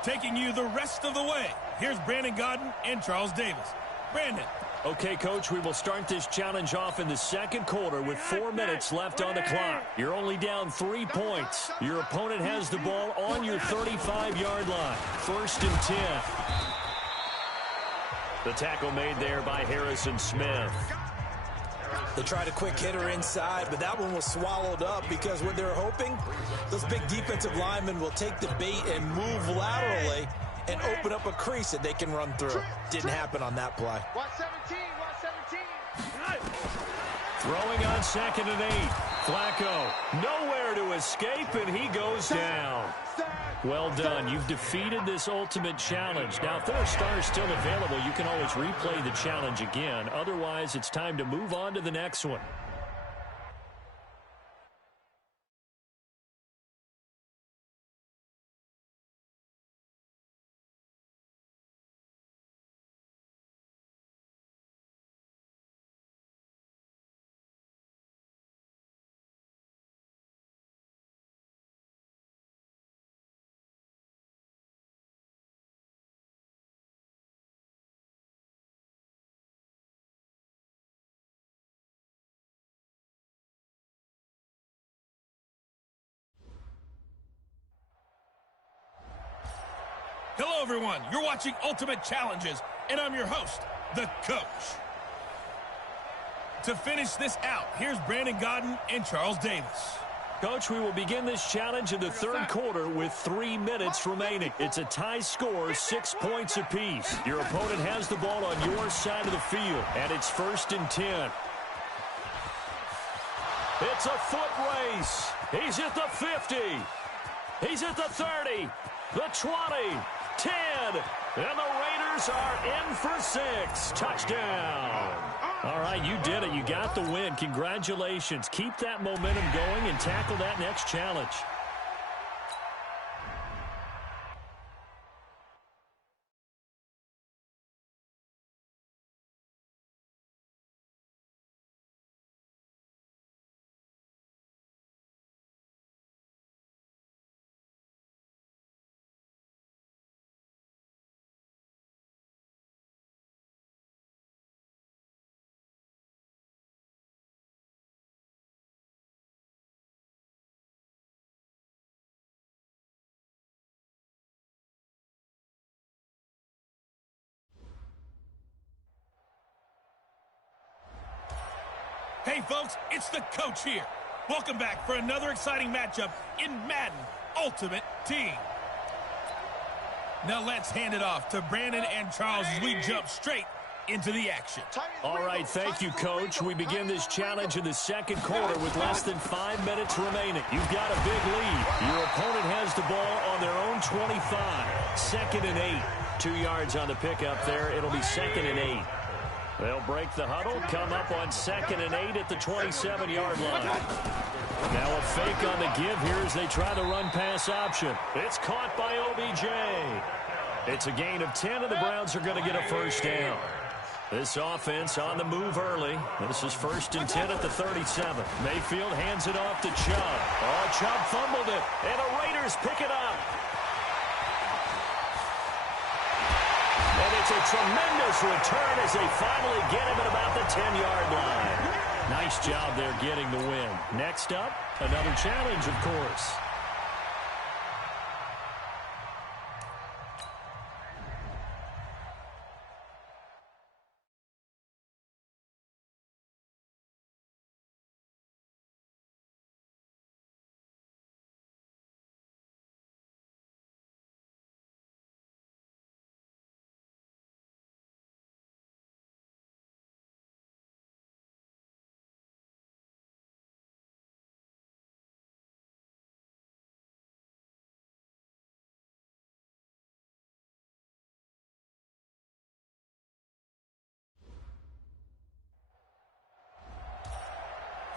Taking you the rest of the way, here's Brandon Gaudin and Charles Davis. Brandon. Okay, Coach, we will start this challenge off in the second quarter with 4 minutes left on the clock. You're only down 3 points. Your opponent has the ball on your 35-yard line. 1st and 10. The tackle made there by Harrison Smith. They tried a quick hitter inside, but that one was swallowed up because what they're hoping, those big defensive linemen will take the bait and move laterally and open up a crease that they can run through. Didn't happen on that play. 117, 117. Throwing on 2nd and 8. Flacco, nowhere to escape, and he goes down. Well done. You've defeated this ultimate challenge. Now, if there are stars still available, you can always replay the challenge again. Otherwise, it's time to move on to the next one. Hello, everyone. You're watching Ultimate Challenges, and I'm your host, the coach. To finish this out, here's Brandon Gaudin and Charles Davis. Coach, we will begin this challenge in the third quarter with 3 minutes remaining. It's a tie score, 6 points apiece. Your opponent has the ball on your side of the field, and it's 1st and 10. It's a foot race. He's at the 50. He's at the 30, the 20, 10, and the Raiders are in for 6. Touchdown. All right, you did it. You got the win. Congratulations. Keep that momentum going and tackle that next challenge. Hey, folks, it's the coach here. Welcome back for another exciting matchup in Madden Ultimate Team. Now let's hand it off to Brandon and Charles as we jump straight into the action. All right, thank you, Coach. We begin this challenge in the second quarter with less than 5 minutes remaining. You've got a big lead. Your opponent has the ball on their own 25. 2nd and 8. 2 yards on the pickup there. It'll be 2nd and 8. They'll break the huddle, come up on 2nd and 8 at the 27-yard line. Now a fake on the give here as they try the run-pass option. It's caught by OBJ. It's a gain of 10, and the Browns are going to get a first down. This offense on the move early. This is 1st and 10 at the 37. Mayfield hands it off to Chubb. Oh, Chubb fumbled it, and the Raiders pick it up. And it's a tremendous return as they finally get him at about the 10-yard line. Nice job there getting the win. Next up, another challenge, of course.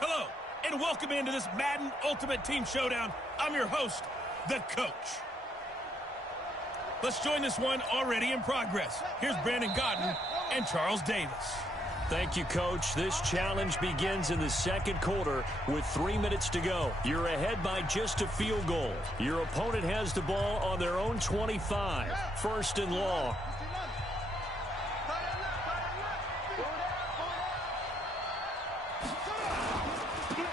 Hello, and welcome into this Madden Ultimate Team Showdown. I'm your host, the coach. Let's join this one already in progress. Here's Brandon Gaudin and Charles Davis. Thank you, Coach. This challenge begins in the second quarter with 3 minutes to go. You're ahead by just a field goal. Your opponent has the ball on their own 25. First and long.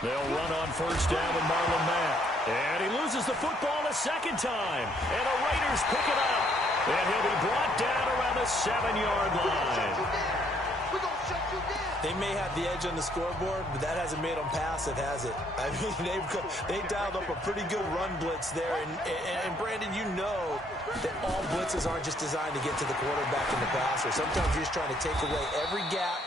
They'll run on first down with Marlon Mack. And he loses the football a second time. And the Raiders pick it up. And he'll be brought down around the 7-yard line. They may have the edge on the scoreboard, but that hasn't made them passive, has it? I mean, they dialed up a pretty good run blitz there. And Brandon, you know that all blitzes aren't just designed to get to the quarterback and the passer. Sometimes you're just trying to take away every gap,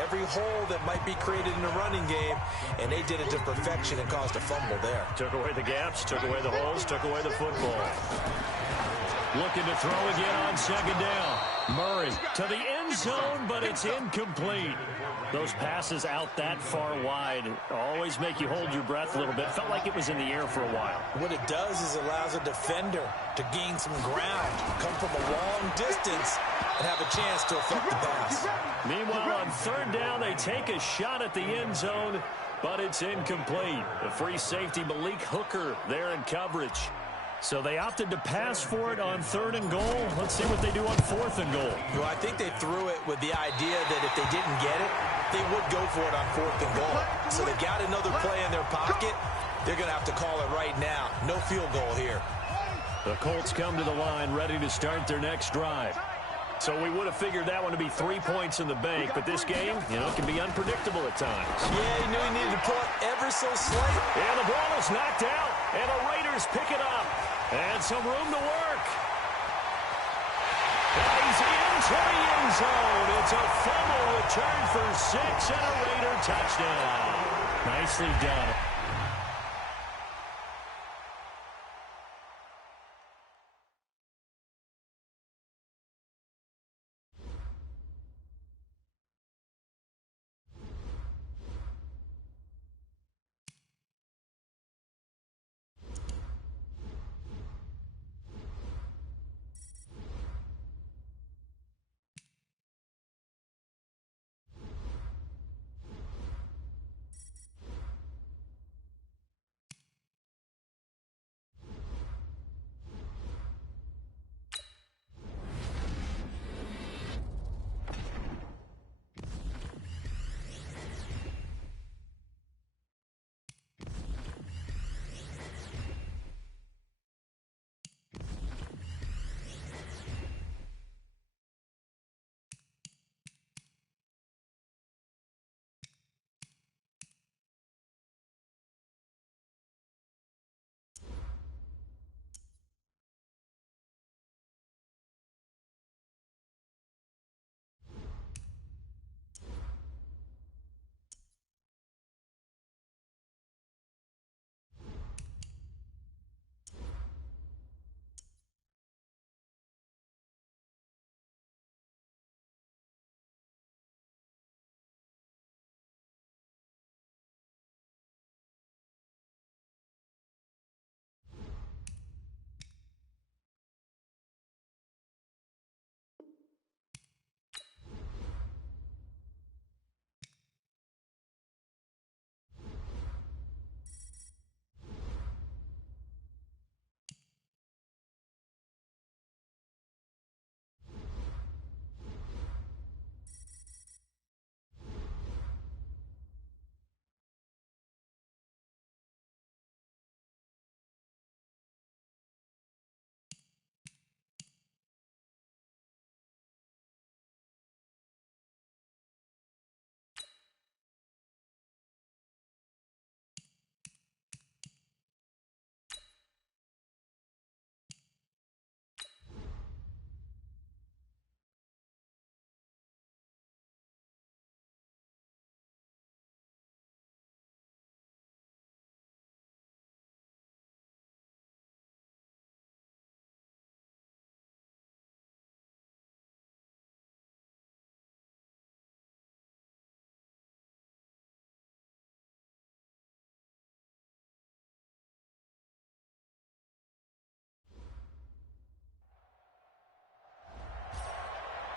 every hole that might be created in the running game, and they did it to perfection and caused a fumble there. Took away the gaps, took away the holes, took away the football. Looking to throw again on second down. Murray to the end zone, but it's incomplete. Those passes out that far wide always make you hold your breath a little bit. Felt like it was in the air for a while. What it does is allows a defender to gain some ground, come from a long distance, and have a chance to affect the pass. Meanwhile, on third down, they take a shot at the end zone, but it's incomplete. The free safety, Malik Hooker, there in coverage. So they opted to pass for it on third and goal. Let's see what they do on fourth and goal. Well, I think they threw it with the idea that if they didn't get it, they would go for it on fourth and goal. So they got another play in their pocket. They're going to have to call it right now. No field goal here. The Colts come to the line ready to start their next drive. So we would have figured that one to be 3 points in the bank, but this game, can be unpredictable at times. Yeah, he knew he needed to pull it ever so slight. And the ball is knocked out, and the Raiders pick it up. And some room to work. And he's into the end zone. It's a fumble return for 6 and a Raider touchdown. Nicely done.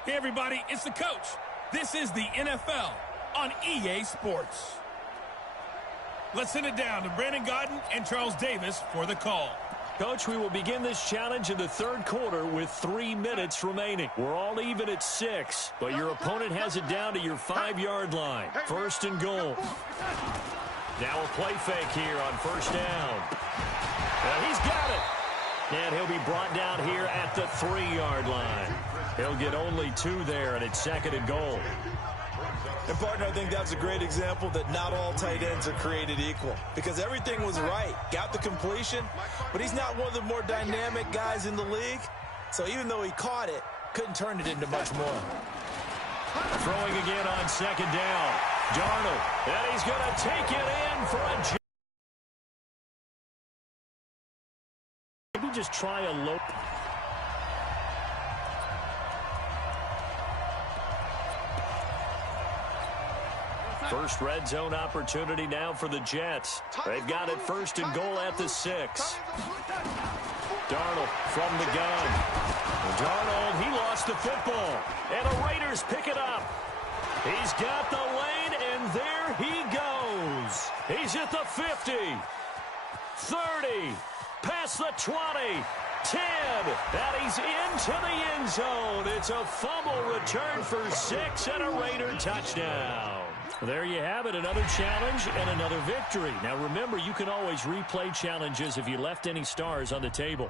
Hey, everybody, it's the coach. This is the NFL on EA Sports. Let's send it down to Brandon Gaudin and Charles Davis for the call. Coach, we will begin this challenge in the third quarter with 3 minutes remaining. We're all even at 6, but your opponent has it down to your 5-yard line. First and goal. Now a play fake here on first down. He's got it. And he'll be brought down here at the 3-yard line. He'll get only 2 there, and it's second and goal. And, partner, I think that's a great example that not all tight ends are created equal, because everything was right. Got the completion, but he's not one of the more dynamic guys in the league. So even though he caught it, couldn't turn it into much more. Throwing again on second down. Darnold, and he's going to take it in for a... Maybe just try a low... First red zone opportunity now for the Jets. They've got it first and goal at the 6. Darnold from the gun. Darnold, he lost the football. And the Raiders pick it up. He's got the lane, and there he goes. He's at the 50, 30, past the 20, 10, and he's into the end zone. It's a fumble return for 6 and a Raider touchdown. There you have it, another challenge and another victory. Now remember, you can always replay challenges if you left any stars on the table.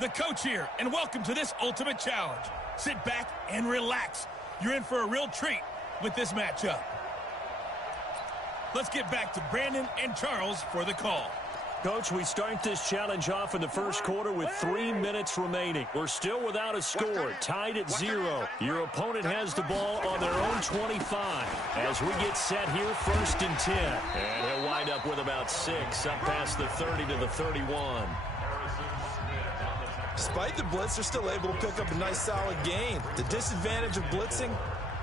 The coach here, and welcome to this ultimate challenge. Sit back and relax. You're in for a real treat with this matchup. Let's get back to Brandon and Charles for the call. Coach, we start this challenge off in the first quarter with 3 minutes remaining. We're still without a score, tied at 0. Your opponent has the ball on their own 25 as we get set here first and 10. And he'll wind up with about 6 up past the 30 to the 31. Despite the blitz, they're still able to pick up a nice solid gain. The disadvantage of blitzing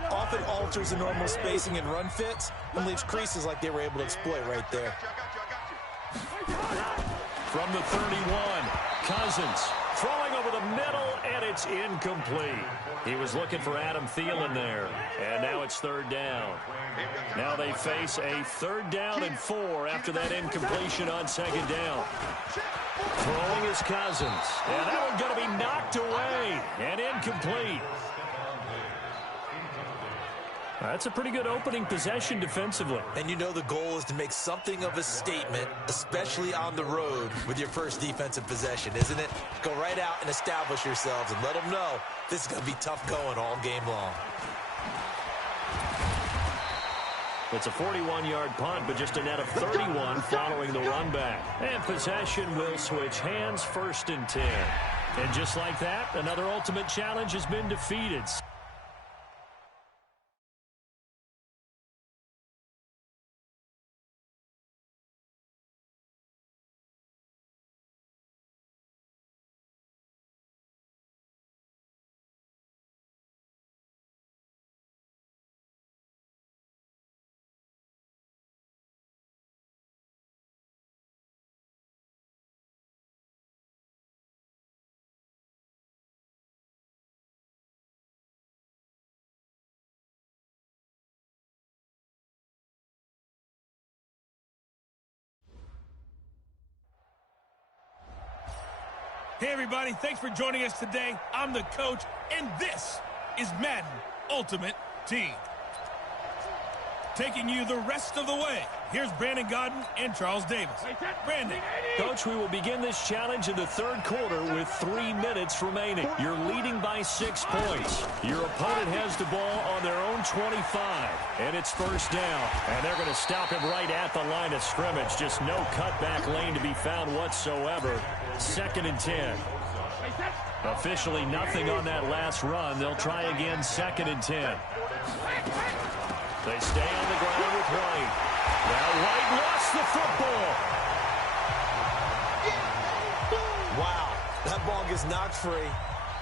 often alters the normal spacing and run fits and leaves creases like they were able to exploit right there. From the 31, Cousins throwing over the middle, and it's incomplete. He was looking for Adam Thielen there, and now it's third down. Now they face a 3rd down and 4 after that incompletion on second down. Throwing is Cousins, and that one's going to be knocked away and incomplete. That's a pretty good opening possession defensively. And you know the goal is to make something of a statement, especially on the road with your first defensive possession, isn't it? Go right out and establish yourselves and let them know this is going to be tough going all game long. It's a 41-yard punt, but just a net of 31 following the run back. And possession will switch hands, first and 10. And just like that, another ultimate challenge has been defeated. Hey, everybody, thanks for joining us today. I'm the coach, and this is Madden Ultimate Team. Taking you the rest of the way, here's Brandon Gaudin and Charles Davis. Brandon. Coach, we will begin this challenge in the third quarter with 3 minutes remaining. You're leading by 6 points. Your opponent has the ball on their own 25, and it's first down. And they're going to stop him right at the line of scrimmage. Just no cutback lane to be found whatsoever. 2nd and 10. Officially nothing on that last run. They'll try again 2nd and 10. They stay on the ground with White. Now White lost the football. Wow, that ball gets knocked free,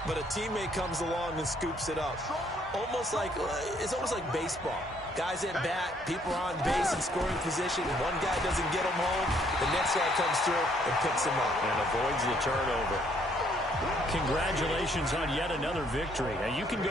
but a teammate comes along and scoops it up. It's almost like baseball. Guys at bat, people are on base in scoring position. One guy doesn't get him home, the next guy comes through and picks him up. And avoids the turnover. Congratulations on yet another victory. Now you can go.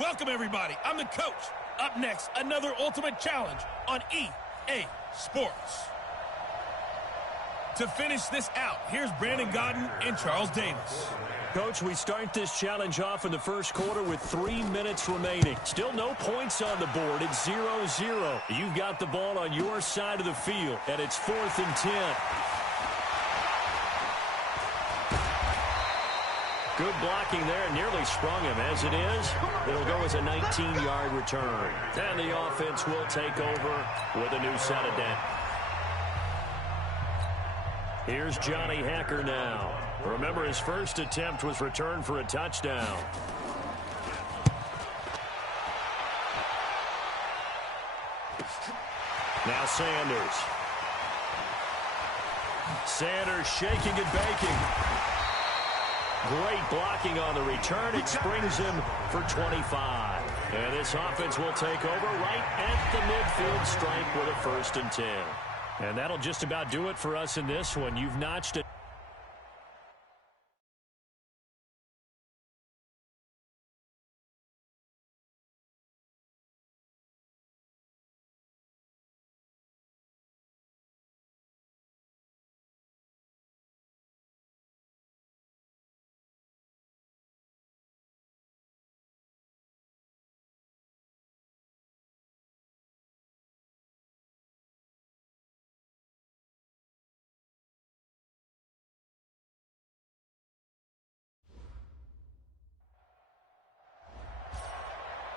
Welcome, everybody. I'm the coach. Up next, another Ultimate Challenge on EA Sports. To finish this out, here's Brandon Gaudin and Charles Davis. Coach, we start this challenge off in the first quarter with 3 minutes remaining. Still no points on the board. It's 0-0. You've got the ball on your side of the field, and it's 4th and 10. Good blocking there, nearly sprung him. As it is, it'll go as a 19-yard return. And the offense will take over with a new set of down. Here's Johnny Hacker now. Remember, his first attempt was returned for a touchdown. Now Sanders. Sanders shaking and baking. Great blocking on the return. It springs him for 25. And this offense will take over right at the midfield stripe with a 1st and 10. And that'll just about do it for us in this one. You've notched it.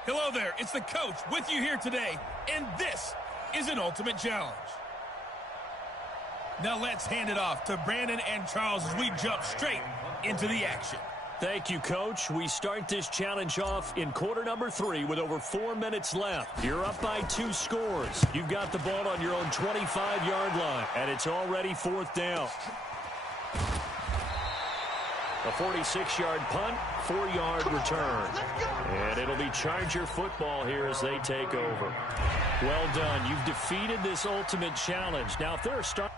Hello there, it's the coach with you here today, and this is an Ultimate Challenge. Now let's hand it off to Brandon and Charles as we jump straight into the action. Thank you, Coach. We start this challenge off in quarter number 3 with over 4 minutes left. You're up by 2 scores. You've got the ball on your own 25-yard line, and it's already 4th down. A 46-yard punt, 4-yard return. And it'll be Charger football here as they take over. Well done. You've defeated this Ultimate Challenge. Now, if they're a start...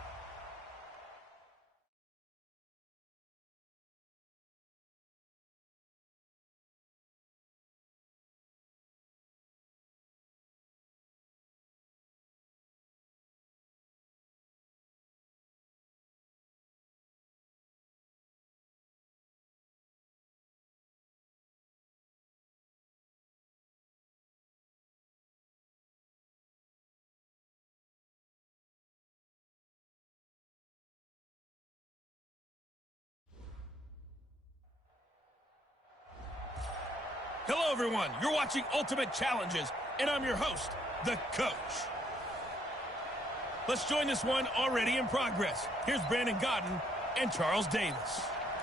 Hello, everyone. You're watching Ultimate Challenges, and I'm your host, the coach. Let's join this one already in progress. Here's Brandon Gaudin and Charles Davis.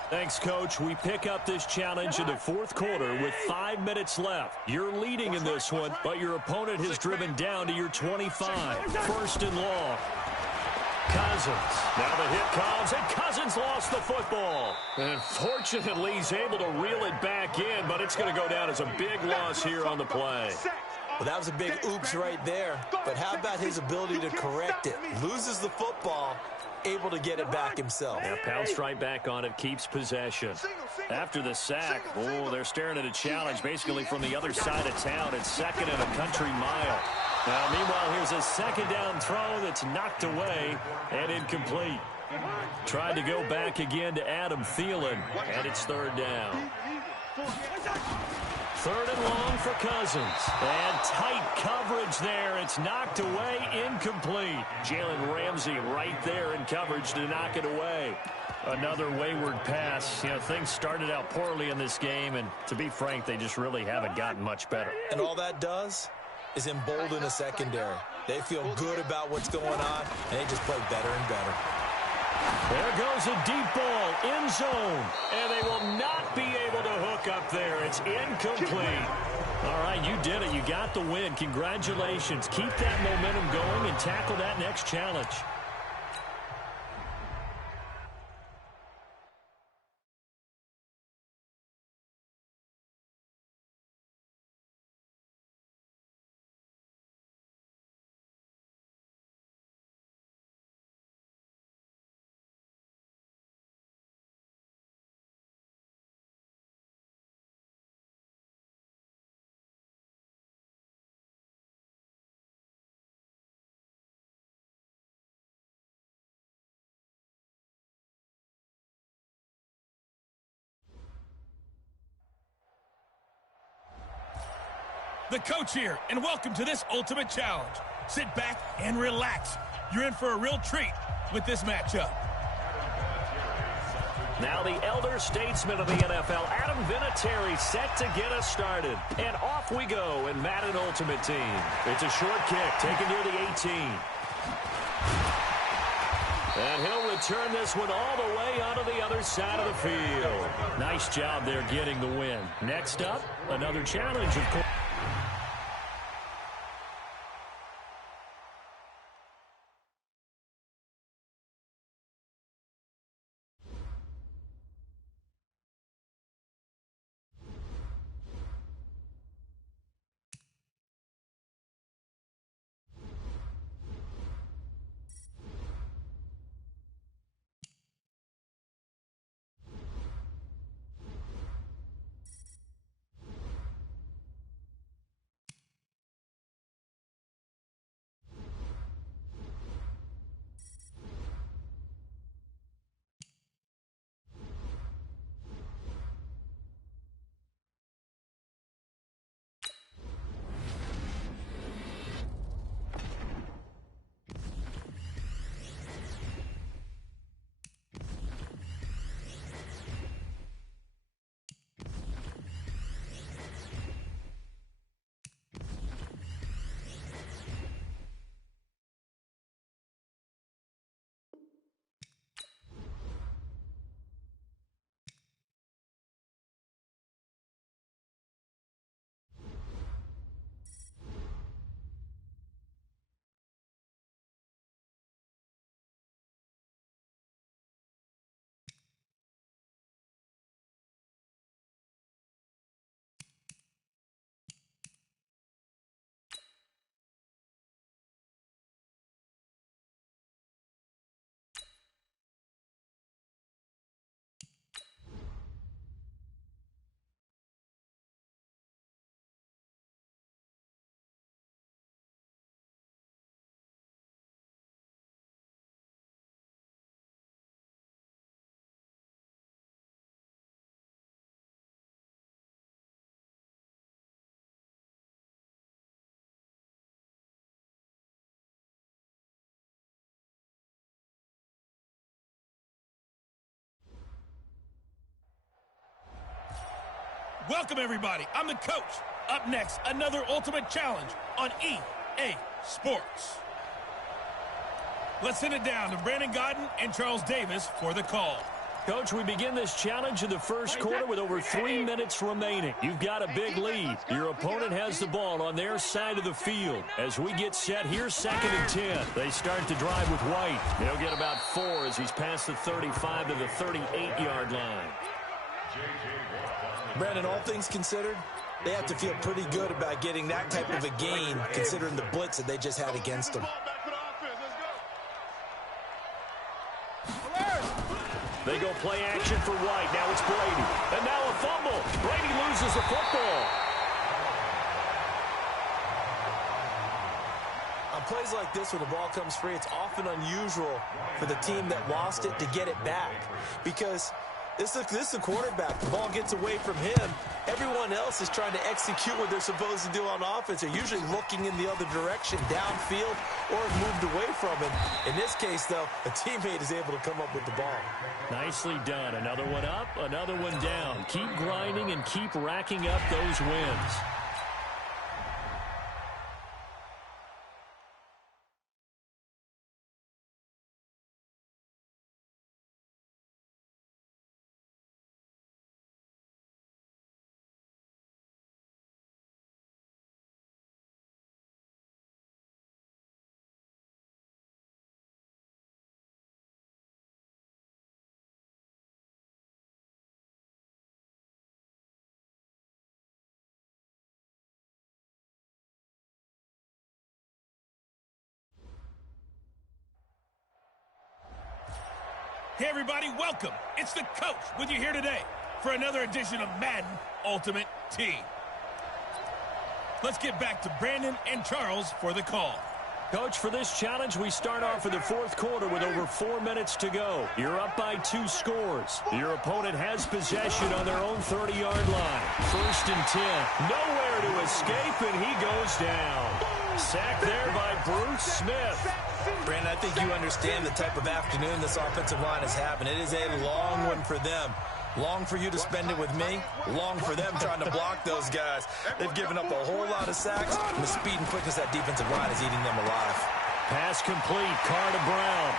Thanks, Coach. We pick up this challenge in the 4th quarter with 5 minutes left. You're leading in this one, but your opponent has driven down to your 25. 1st and long. Cousins. Now the hit comes, and Cousins lost the football. And fortunately, he's able to reel it back in, but it's going to go down as a big loss here on the play. Well, that was a big oops right there. But how about his ability to correct it? Loses the football, able to get it back himself. Yeah, pounced right back on it, keeps possession. After the sack, they're staring at a challenge basically from the other side of town. It's 2nd and a country mile. Now, meanwhile, here's a 2nd down throw that's knocked away and incomplete. Tried to go back again to Adam Thielen, and it's 3rd down. 3rd and long for Cousins. And tight coverage there. It's knocked away, incomplete. Jalen Ramsey right there in coverage to knock it away. Another wayward pass. You know, things started out poorly in this game, and to be frank, they just really haven't gotten much better. And all that does is embolden the secondary. They feel good about what's going on, and they just play better and better. There goes a deep ball, end zone, and they will not be able to hook up there. It's incomplete. All right, you did it. You got the win. Congratulations. Keep that momentum going and tackle that next challenge. The coach here, and welcome to this Ultimate Challenge. Sit back and relax. You're in for a real treat with this matchup. Now the elder statesman of the NFL, Adam Vinatieri, set to get us started. And off we go in Madden Ultimate Team. It's a short kick taken near the 18. And he'll return this one all the way onto the other side of the field. Nice job there getting the win. Next up, another challenge, of course. Welcome, everybody. I'm the coach. Up next, another Ultimate Challenge on EA Sports. Let's send it down to Brandon Gaudin and Charles Davis for the call. Coach, we begin this challenge in the first quarter with over 3 minutes remaining. You've got a big lead. Your opponent has the ball on their side of the field. As we get set, here's 2nd and 10. They start to drive with White. He'll get about 4 as he's past the 35 to the 38-yard line. Brandon, all things considered, they have to feel pretty good about getting that type of a gain considering the blitz that they just had against them. They go play action for White. Now it's Brady. And now a fumble. Brady loses the football. On plays like this, when the ball comes free, it's often unusual for the team that lost it to get it back. Because this is the quarterback. The ball gets away from him. Everyone else is trying to execute what they're supposed to do on offense. They're usually looking in the other direction, downfield, or moved away from it. In this case, though, a teammate is able to come up with the ball. Nicely done. Another one up, another one down. Keep grinding and keep racking up those wins. Hey, everybody, welcome. It's the coach with you here today for another edition of Madden Ultimate Team. Let's get back to Brandon and Charles for the call. Coach, for this challenge, we start off in the fourth quarter with over 4 minutes to go. You're up by 2 scores. Your opponent has possession on their own 30-yard line. 1st and 10. Nowhere there to escape, and he goes down. Sacked there by Bruce Smith. Brandon, I think you understand the type of afternoon this offensive line is having. It is a long one for them. Long for you to spend it with me. Long for them trying to block those guys. They've given up a whole lot of sacks, and the speed and quickness of that defensive line is eating them alive. Pass complete. Carr to Brown.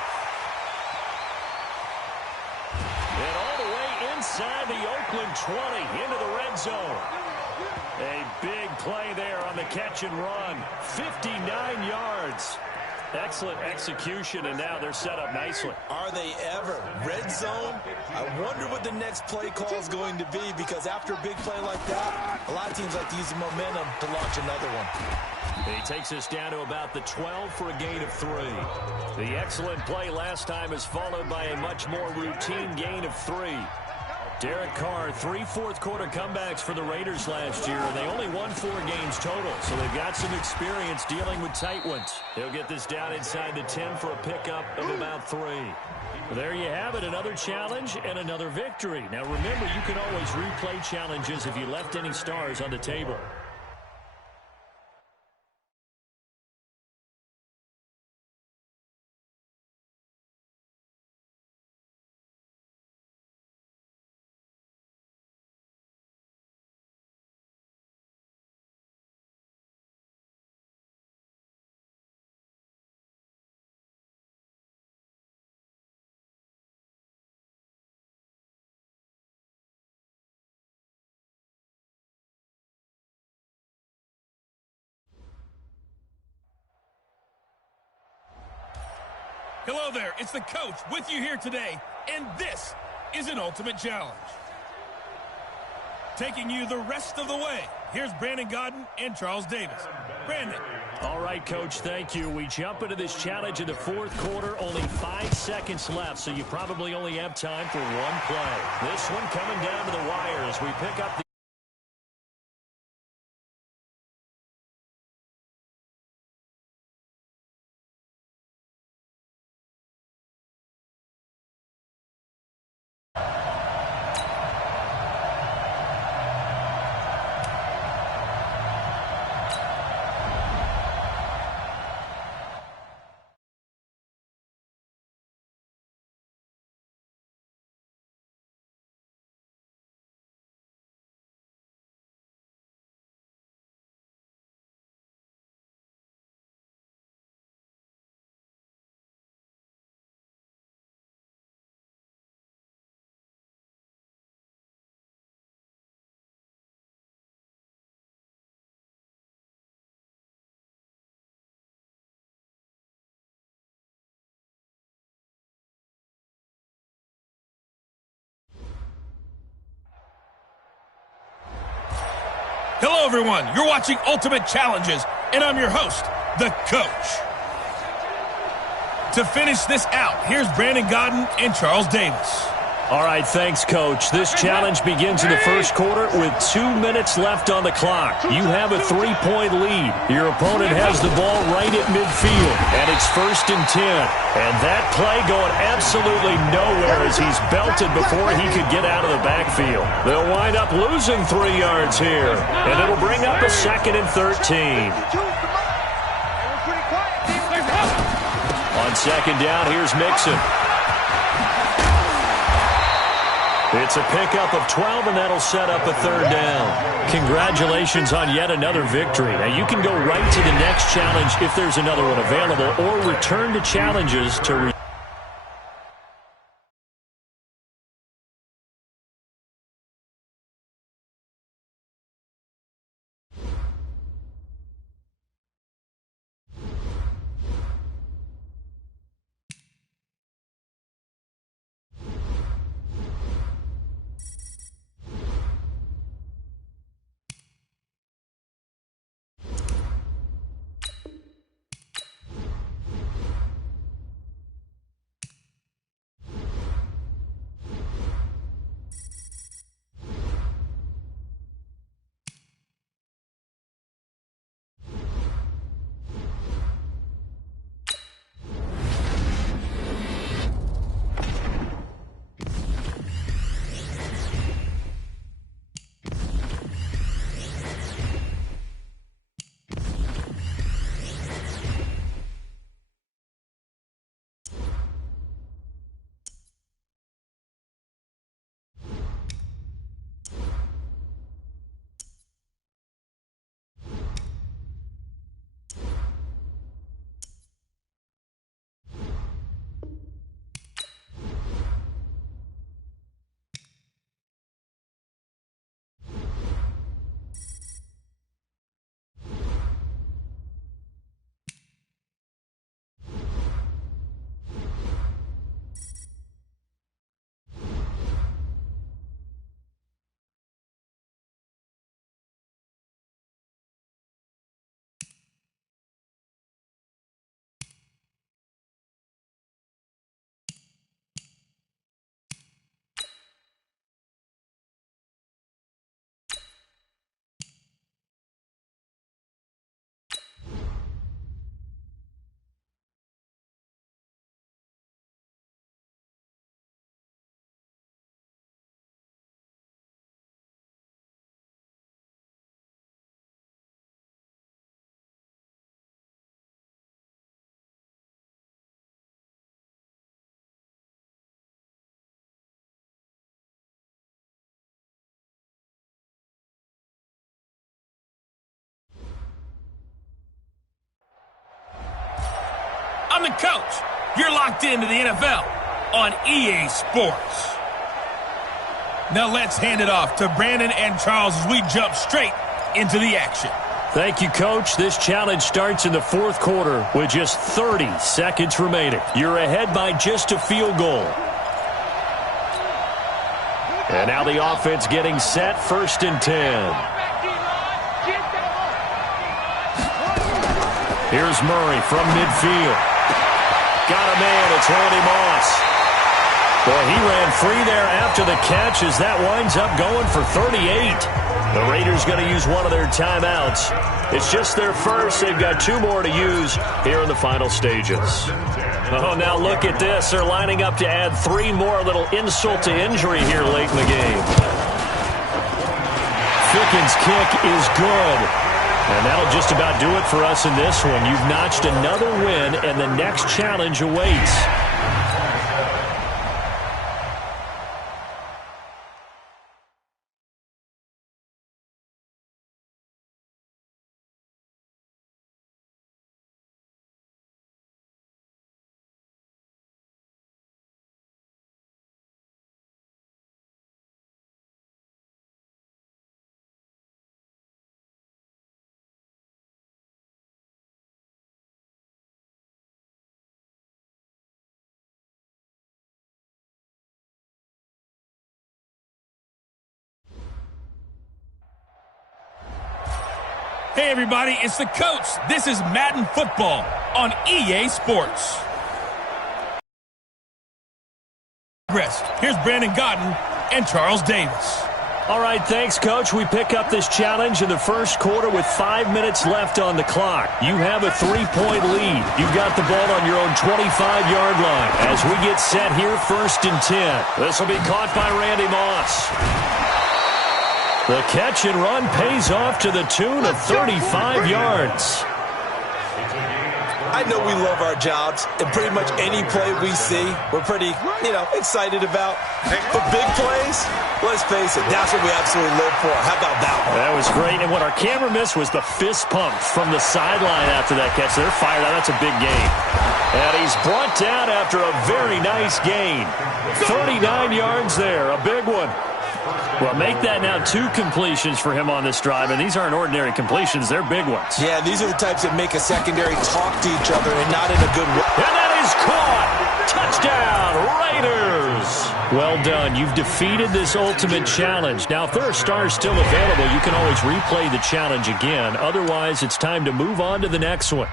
And all the way inside the Oakland 20 into the red zone. A big play there on the catch and run. 59 yards. Excellent execution, and now they're set up nicely. Are they ever? Red zone? I wonder what the next play call is going to be, because after a big play like that, a lot of teams like to use the momentum to launch another one. He takes us down to about the 12 for a gain of 3. The excellent play last time is followed by a much more routine gain of 3. Derek Carr, 3 fourth-quarter comebacks for the Raiders last year, and they only won 4 games total, so they've got some experience dealing with tight ones. He'll get this down inside the 10 for a pickup of about 3. There you have it, another challenge and another victory. Now remember, you can always replay challenges if you left any stars on the table. Hello there, it's the coach with you here today, and this is an ultimate challenge. Taking you the rest of the way, here's Brandon Gaudin and Charles Davis. Brandon. All right, Coach, thank you. We jump into this challenge in the fourth quarter, only 5 seconds left, so you probably only have time for one play. This one coming down to the wire as we pick up the Hello, everyone. You're watching Ultimate Challenges, and I'm your host, the coach. To finish this out, here's Brandon Gaudin and Charles Davis. All right, thanks, Coach. This challenge begins in the first quarter with 2 minutes left on the clock. You have a 3-point lead. Your opponent has the ball right at midfield, and it's 1st and 10. And that play going absolutely nowhere as he's belted before he could get out of the backfield. They'll wind up losing 3 yards here, and it'll bring up a 2nd and 13. On 2nd down, here's Mixon. It's a pickup of 12, and that'll set up a 3rd down. Congratulations on yet another victory. Now, you can go right to the next challenge if there's another one available, or return to challenges to the coach. You're locked into the NFL on EA Sports. Now let's hand it off to Brandon and Charles as we jump straight into the action. Thank you, Coach. This challenge starts in the fourth quarter with just 30 seconds remaining. You're ahead by just a field goal. And now the offense getting set, 1st and 10. Here's Murray from midfield. Got a man. It's Randy Moss. Boy, he ran free there after the catch as that winds up going for 38. The Raiders going to use one of their timeouts. It's just their first. They've got 2 more to use here in the final stages. Oh, now look at this. They're lining up to add 3 more, a little insult to injury here late in the game. Ficken's kick is good. And that'll just about do it for us in this one. You've notched another win, and the next challenge awaits. Hey everybody, it's the coach. This is Madden Football on EA Sports. Here's Brandon Gaudin and Charles Davis. All right, thanks, Coach. We pick up this challenge in the first quarter with 5 minutes left on the clock. You have a 3-point lead. You've got the ball on your own 25-yard line. As we get set here, 1st and 10. This will be caught by Randy Moss. The catch and run pays off to the tune of 35 yards. I know we love our jobs, and pretty much any play we see, we're pretty, excited about. But big plays, let's face it, that's what we absolutely live for. How about that one? That was great, and what our camera missed was the fist pump from the sideline after that catch. They're fired out. That's a big gain. And he's brought down after a very nice gain. 39 yards there, a big one. Well, make that now 2 completions for him on this drive, and these aren't ordinary completions. They're big ones. Yeah, these are the types that make a secondary talk to each other and not in a good way. And that is caught. Touchdown, Raiders. Well done. You've defeated this ultimate challenge. Now, if there are stars still available, you can always replay the challenge again. Otherwise, it's time to move on to the next one.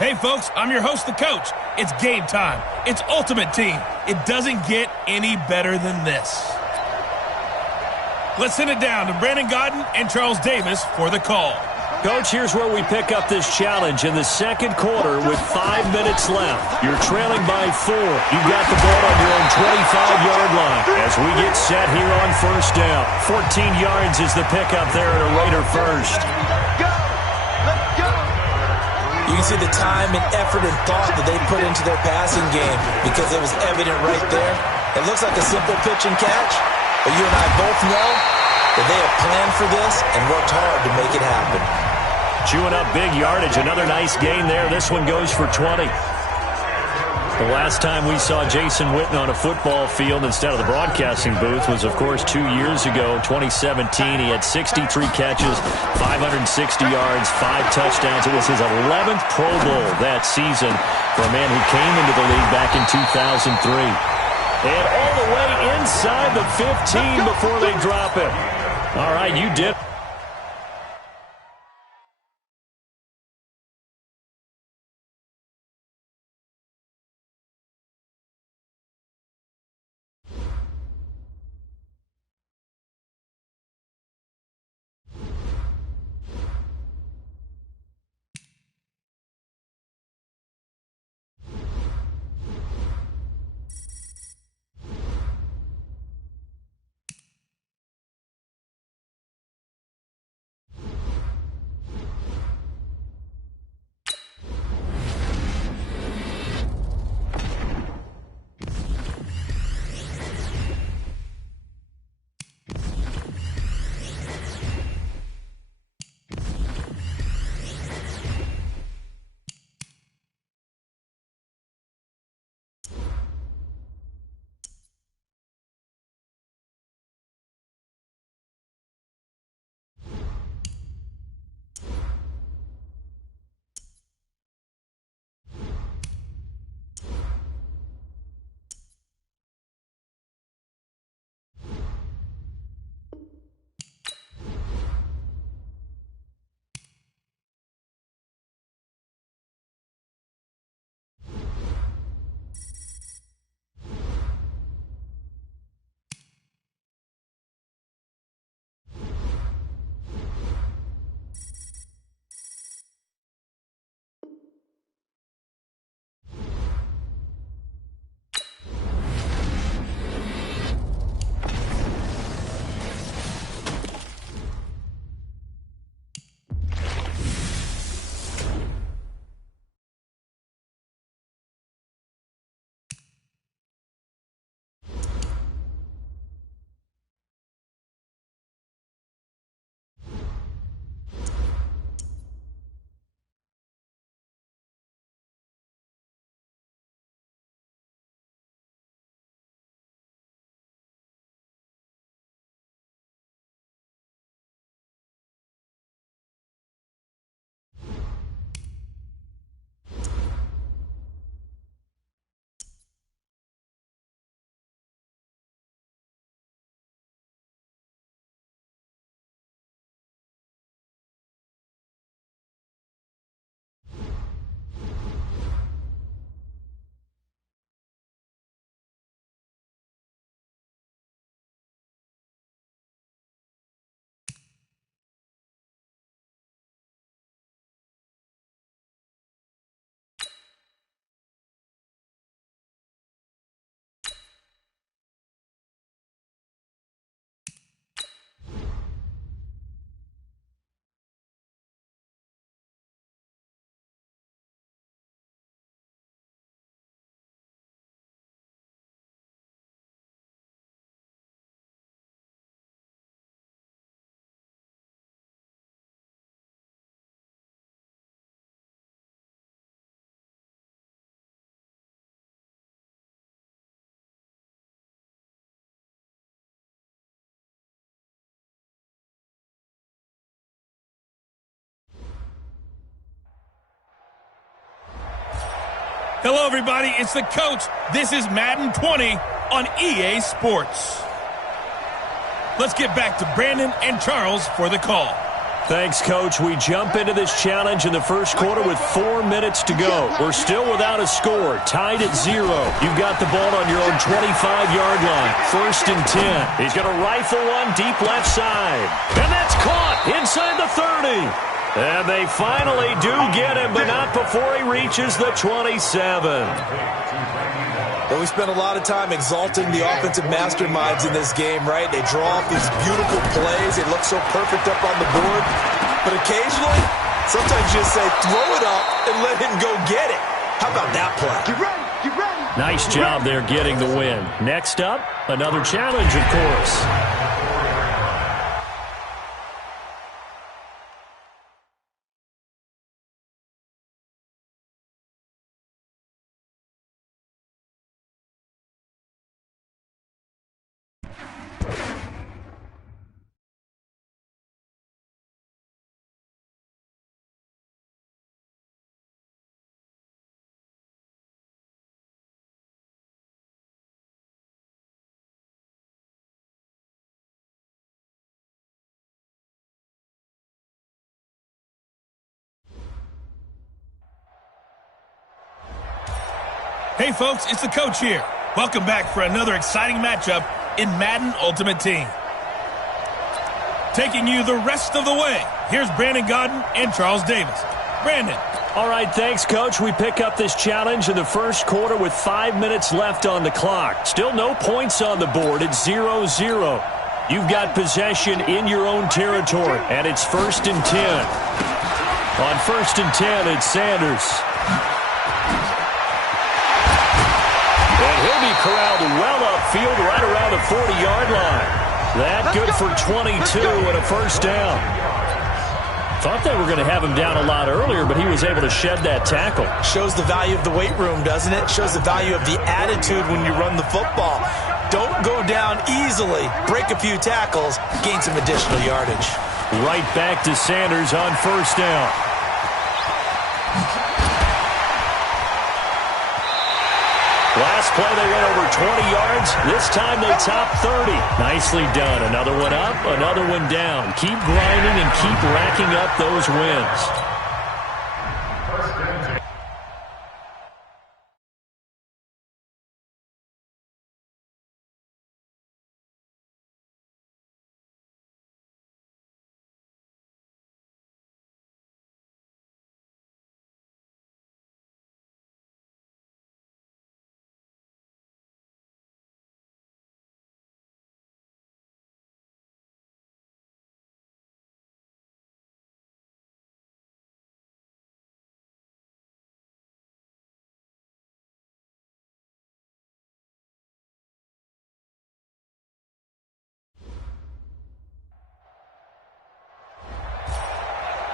Hey, folks, I'm your host, the coach. It's game time. It's Ultimate Team. It doesn't get any better than this. Let's send it down to Brandon Gaudin and Charles Davis for the call. Coach, here's where we pick up this challenge in the second quarter with 5 minutes left. You're trailing by 4. You've got the ball on your own 25-yard line as we get set here on 1st down. 14 yards is the pickup there at a Raider first. You can see the time and effort and thought that they put into their passing game because it was evident right there. It looks like a simple pitch and catch, but you and I both know that they have planned for this and worked hard to make it happen. Chewing up big yardage. Another nice gain there. This one goes for 20. The last time we saw Jason Witten on a football field instead of the broadcasting booth was, of course, 2 years ago, 2017. He had 63 catches, 560 yards, 5 touchdowns. It was his 11th Pro Bowl that season for a man who came into the league back in 2003. And all the way inside the 15 before they drop it. All right, you did. Hello, everybody. It's the coach. This is Madden 20 on EA Sports. Let's get back to Brandon and Charles for the call. Thanks, Coach. We jump into this challenge in the first quarter with 4 minutes to go. We're still without a score, tied at 0. You've got the ball on your own 25-yard line. 1st and 10. He's going to rifle one deep left side. And that's caught inside the 30. And they finally do get him, but not before he reaches the 27. Well, we spent a lot of time exalting the offensive masterminds in this game, right? They draw off these beautiful plays. They look so perfect up on the board. But occasionally, sometimes you just say, throw it up and let him go get it. How about that play? Get ready, get ready. Nice job there getting the win. Next up, another challenge, of course. Hey, folks, it's the coach here. Welcome back for another exciting matchup in Madden Ultimate Team. Taking you the rest of the way, here's Brandon Gaudin and Charles Davis. Brandon. All right, thanks, Coach. We pick up this challenge in the first quarter with 5 minutes left on the clock. Still no points on the board. It's 0-0. You've got possession in your own territory, and it's 1st and 10. On 1st and 10, it's Sanders. And he'll be corralled well upfield right around the 40-yard line. That good for 22 and a first down. Thought they were going to have him down a lot earlier, but he was able to shed that tackle. Shows the value of the weight room, doesn't it? Shows the value of the attitude when you run the football. Don't go down easily. Break a few tackles. Gain some additional yardage. Right back to Sanders on first down. Last play, they went over 20 yards. This time, they top 30. Nicely done. Another one up, another one down. Keep grinding and keep racking up those wins.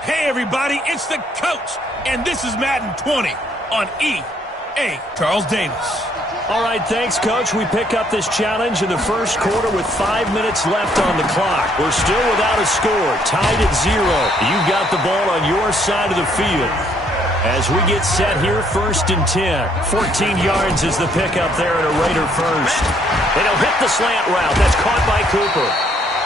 Hey, everybody, it's the coach, and this is Madden 20 on EA. Charles Davis. All right, thanks, Coach. We pick up this challenge in the first quarter with 5 minutes left on the clock. We're still without a score, tied at 0. You've got the ball on your side of the field. As we get set here, 1st and 10. 14 yards is the pickup there at a Raider first. And he'll hit the slant route. That's caught by Cooper.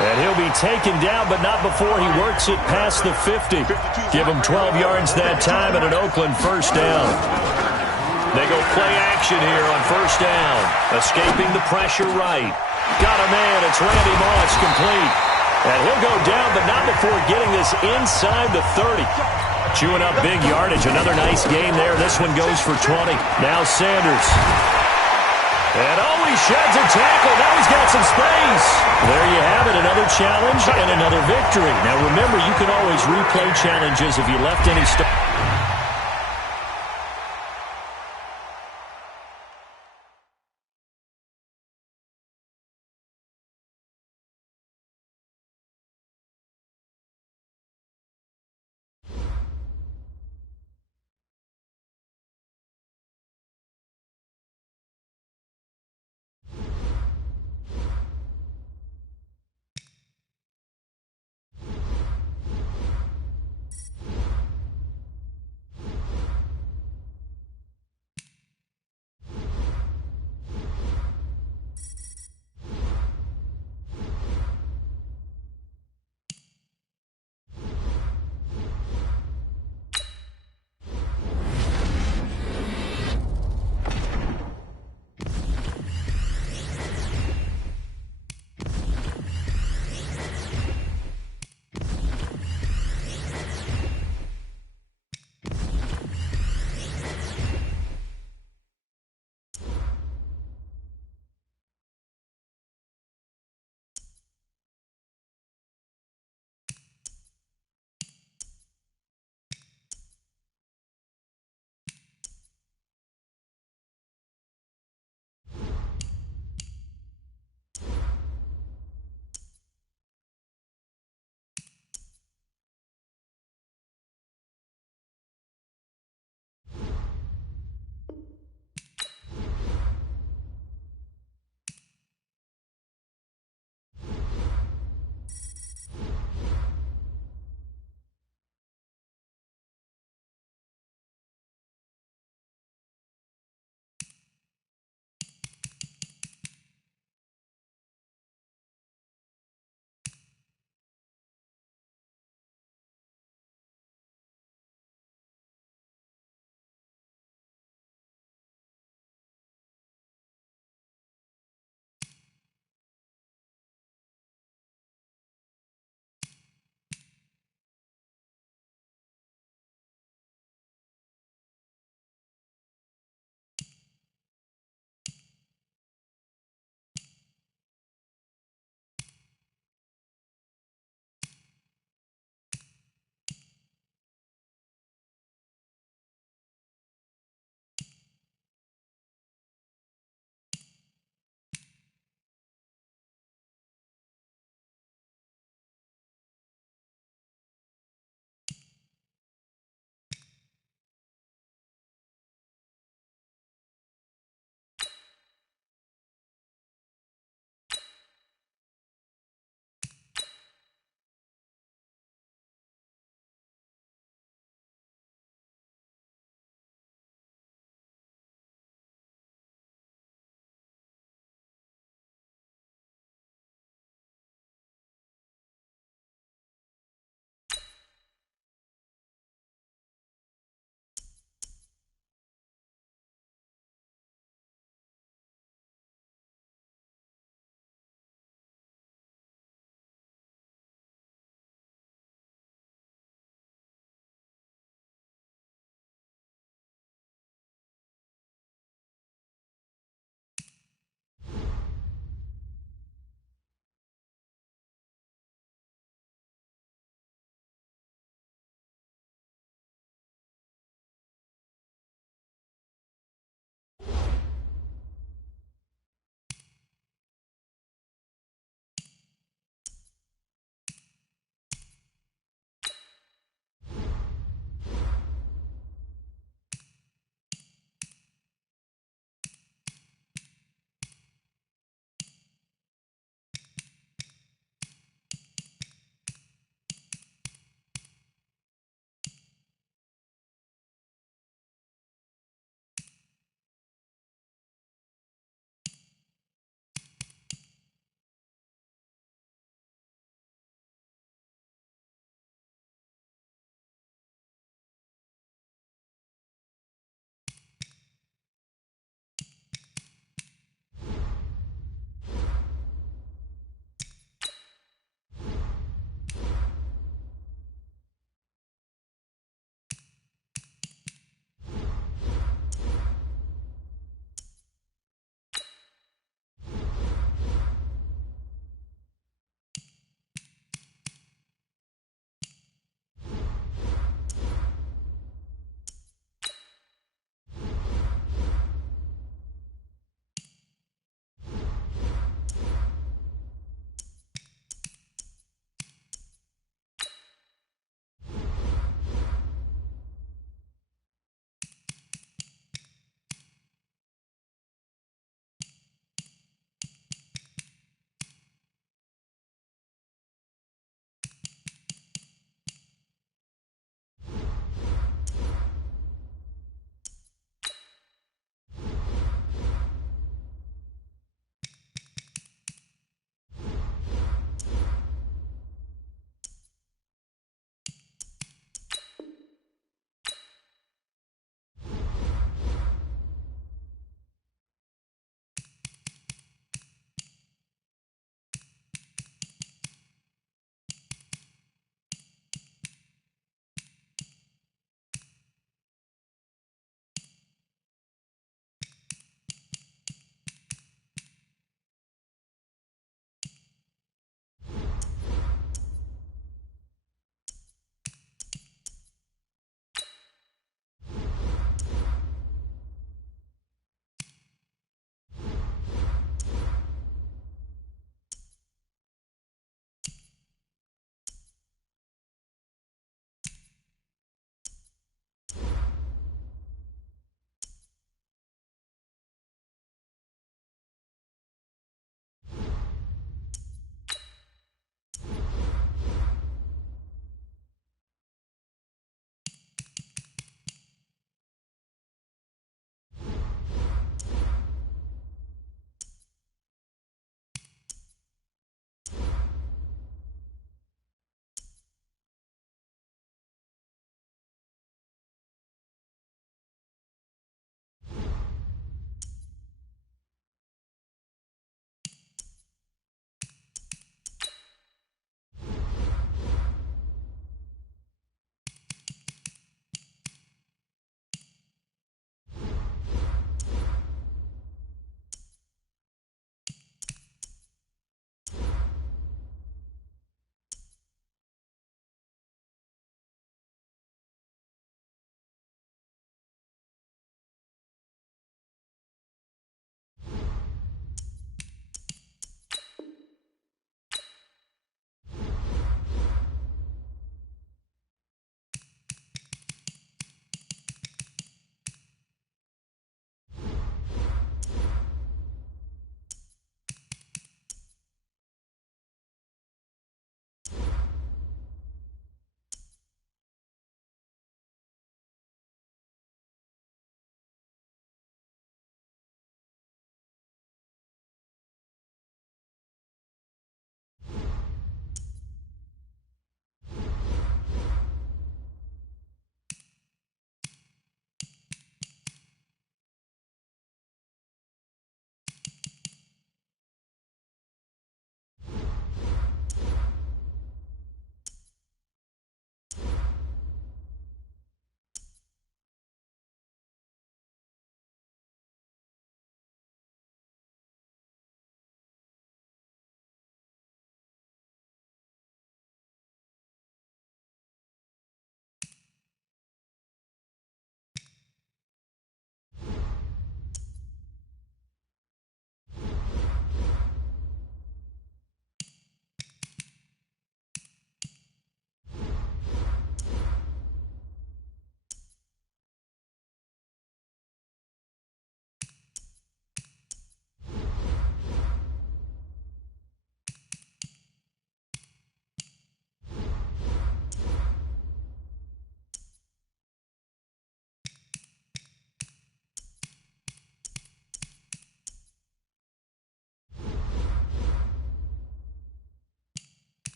And he'll be taken down, but not before he works it past the 50. Give him 12 yards that time and an Oakland first down. They go play action here on first down. Escaping the pressure right. Got a man. It's Randy Moss complete. And he'll go down, but not before getting this inside the 30. Chewing up big yardage. Another nice gain there. This one goes for 20. Now Sanders. And he sheds a tackle. Now he's got some space. There you have it, another challenge and another victory. Now remember, you can always replay challenges if you left any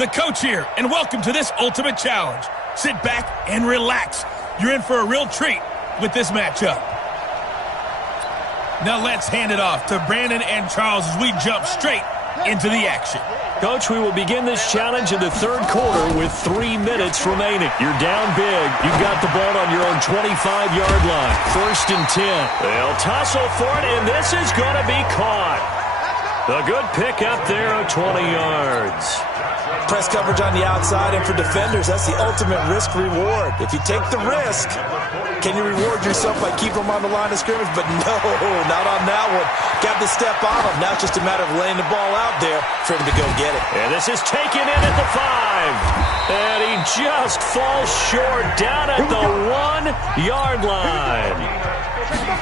the coach here, and welcome to this ultimate challenge. Sit back and relax. You're in for a real treat with this matchup. Now let's hand it off to Brandon and Charles as we jump straight into the action. Coach, we will begin this challenge in the third quarter with 3 minutes remaining. You're down big. You've got the ball on your own 25-yard line. 1st and 10. They'll tussle for it, and this is going to be caught. A good pick up there of 20 yards. Press coverage on the outside, and for defenders, that's the ultimate risk-reward. If you take the risk, can you reward yourself by keeping them on the line of scrimmage? But no, not on that one. Got to step on them. Now it's just a matter of laying the ball out there for him to go get it. And this is taken in at the 5. And he just falls short down at the 1-yard line.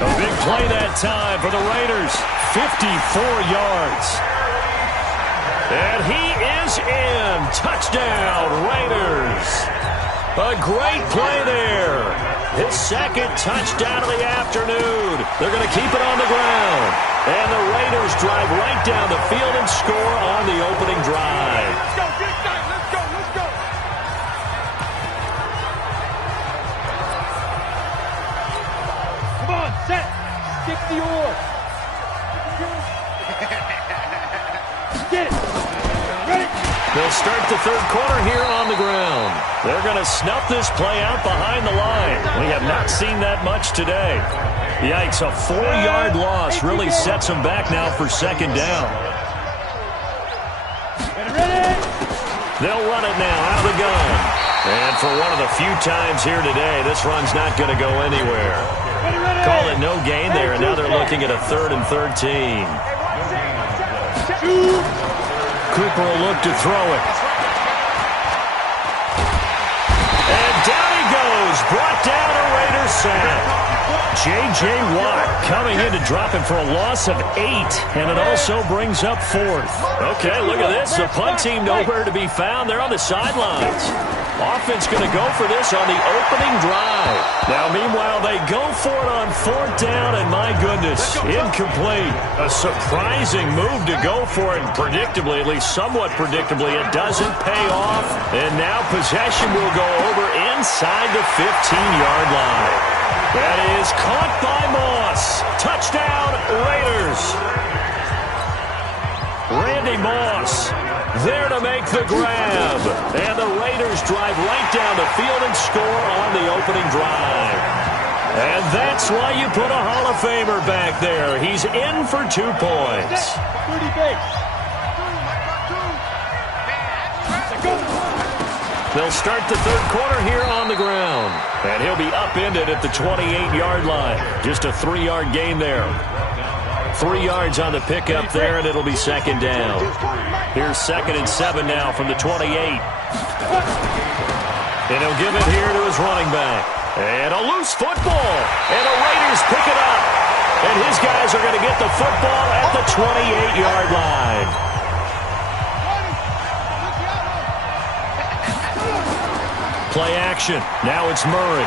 A big play that time for the Raiders. 54 yards. And he is in. Touchdown, Raiders. A great play there. His 2nd touchdown of the afternoon. They're going to keep it on the ground. And the Raiders drive right down the field and score on the opening drive. Let's go, get it done. Let's go, let's go. Come on, set. Stick the oar. Get it. Ready? They'll start the third quarter here on the ground. They're going to snuff this play out behind the line. We have not seen that much today. Yikes, a 4-yard loss really sets them back now for 2nd down. Ready? They'll run it now out of the gun. And for one of the few times here today, this run's not going to go anywhere. Call it no gain there, and now they're looking at a 3rd and 13. Cooper will look to throw it. And down he goes. Brought down a Raiders sack. J.J. Watt coming in to drop him for a loss of 8, and it also brings up 4th. Okay, look at this. The punt team nowhere to be found. They're on the sidelines. Offense going to go for this on the opening drive. Now, meanwhile, they go for it on 4th down, and my goodness, incomplete. A surprising move to go for it, and predictably, at least somewhat predictably, it doesn't pay off. And now possession will go over inside the 15-yard line. That is caught by Moss. Touchdown, Raiders. Randy Moss there to make the grab. And the Raiders drive right down the field and score on the opening drive. And that's why you put a Hall of Famer back there. He's in for 2 points. 30 base. They'll start the third quarter here on the ground. And he'll be upended at the 28-yard line. Just a 3-yard gain there. 3 yards on the pickup there, and it'll be 2nd down. Here's 2nd and 7 now from the 28. And he'll give it here to his running back. And a loose football. And the Raiders pick it up. And his guys are going to get the football at the 28-yard line. Play action. Now it's Murray.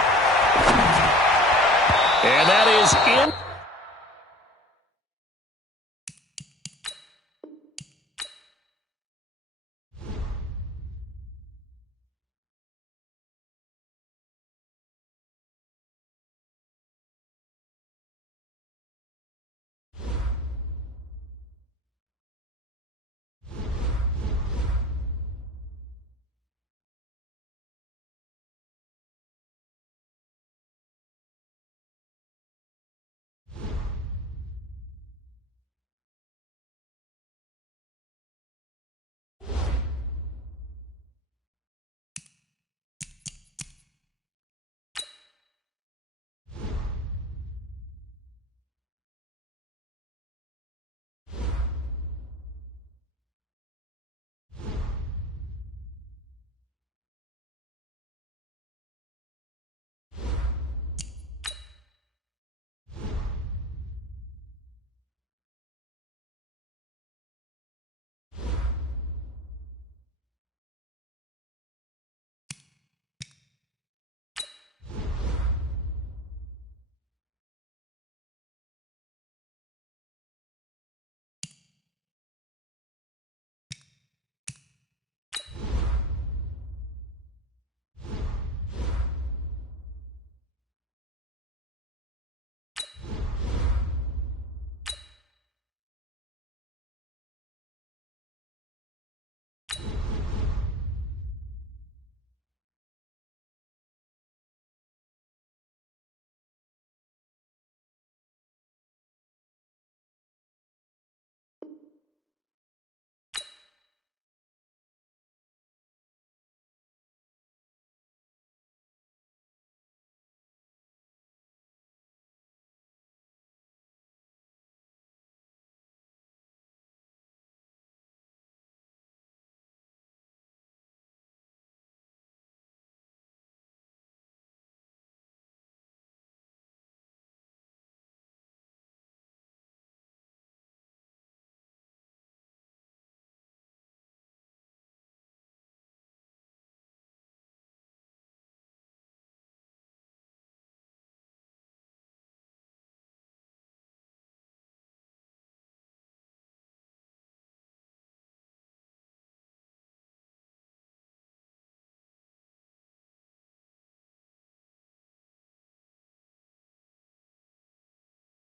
And that is in.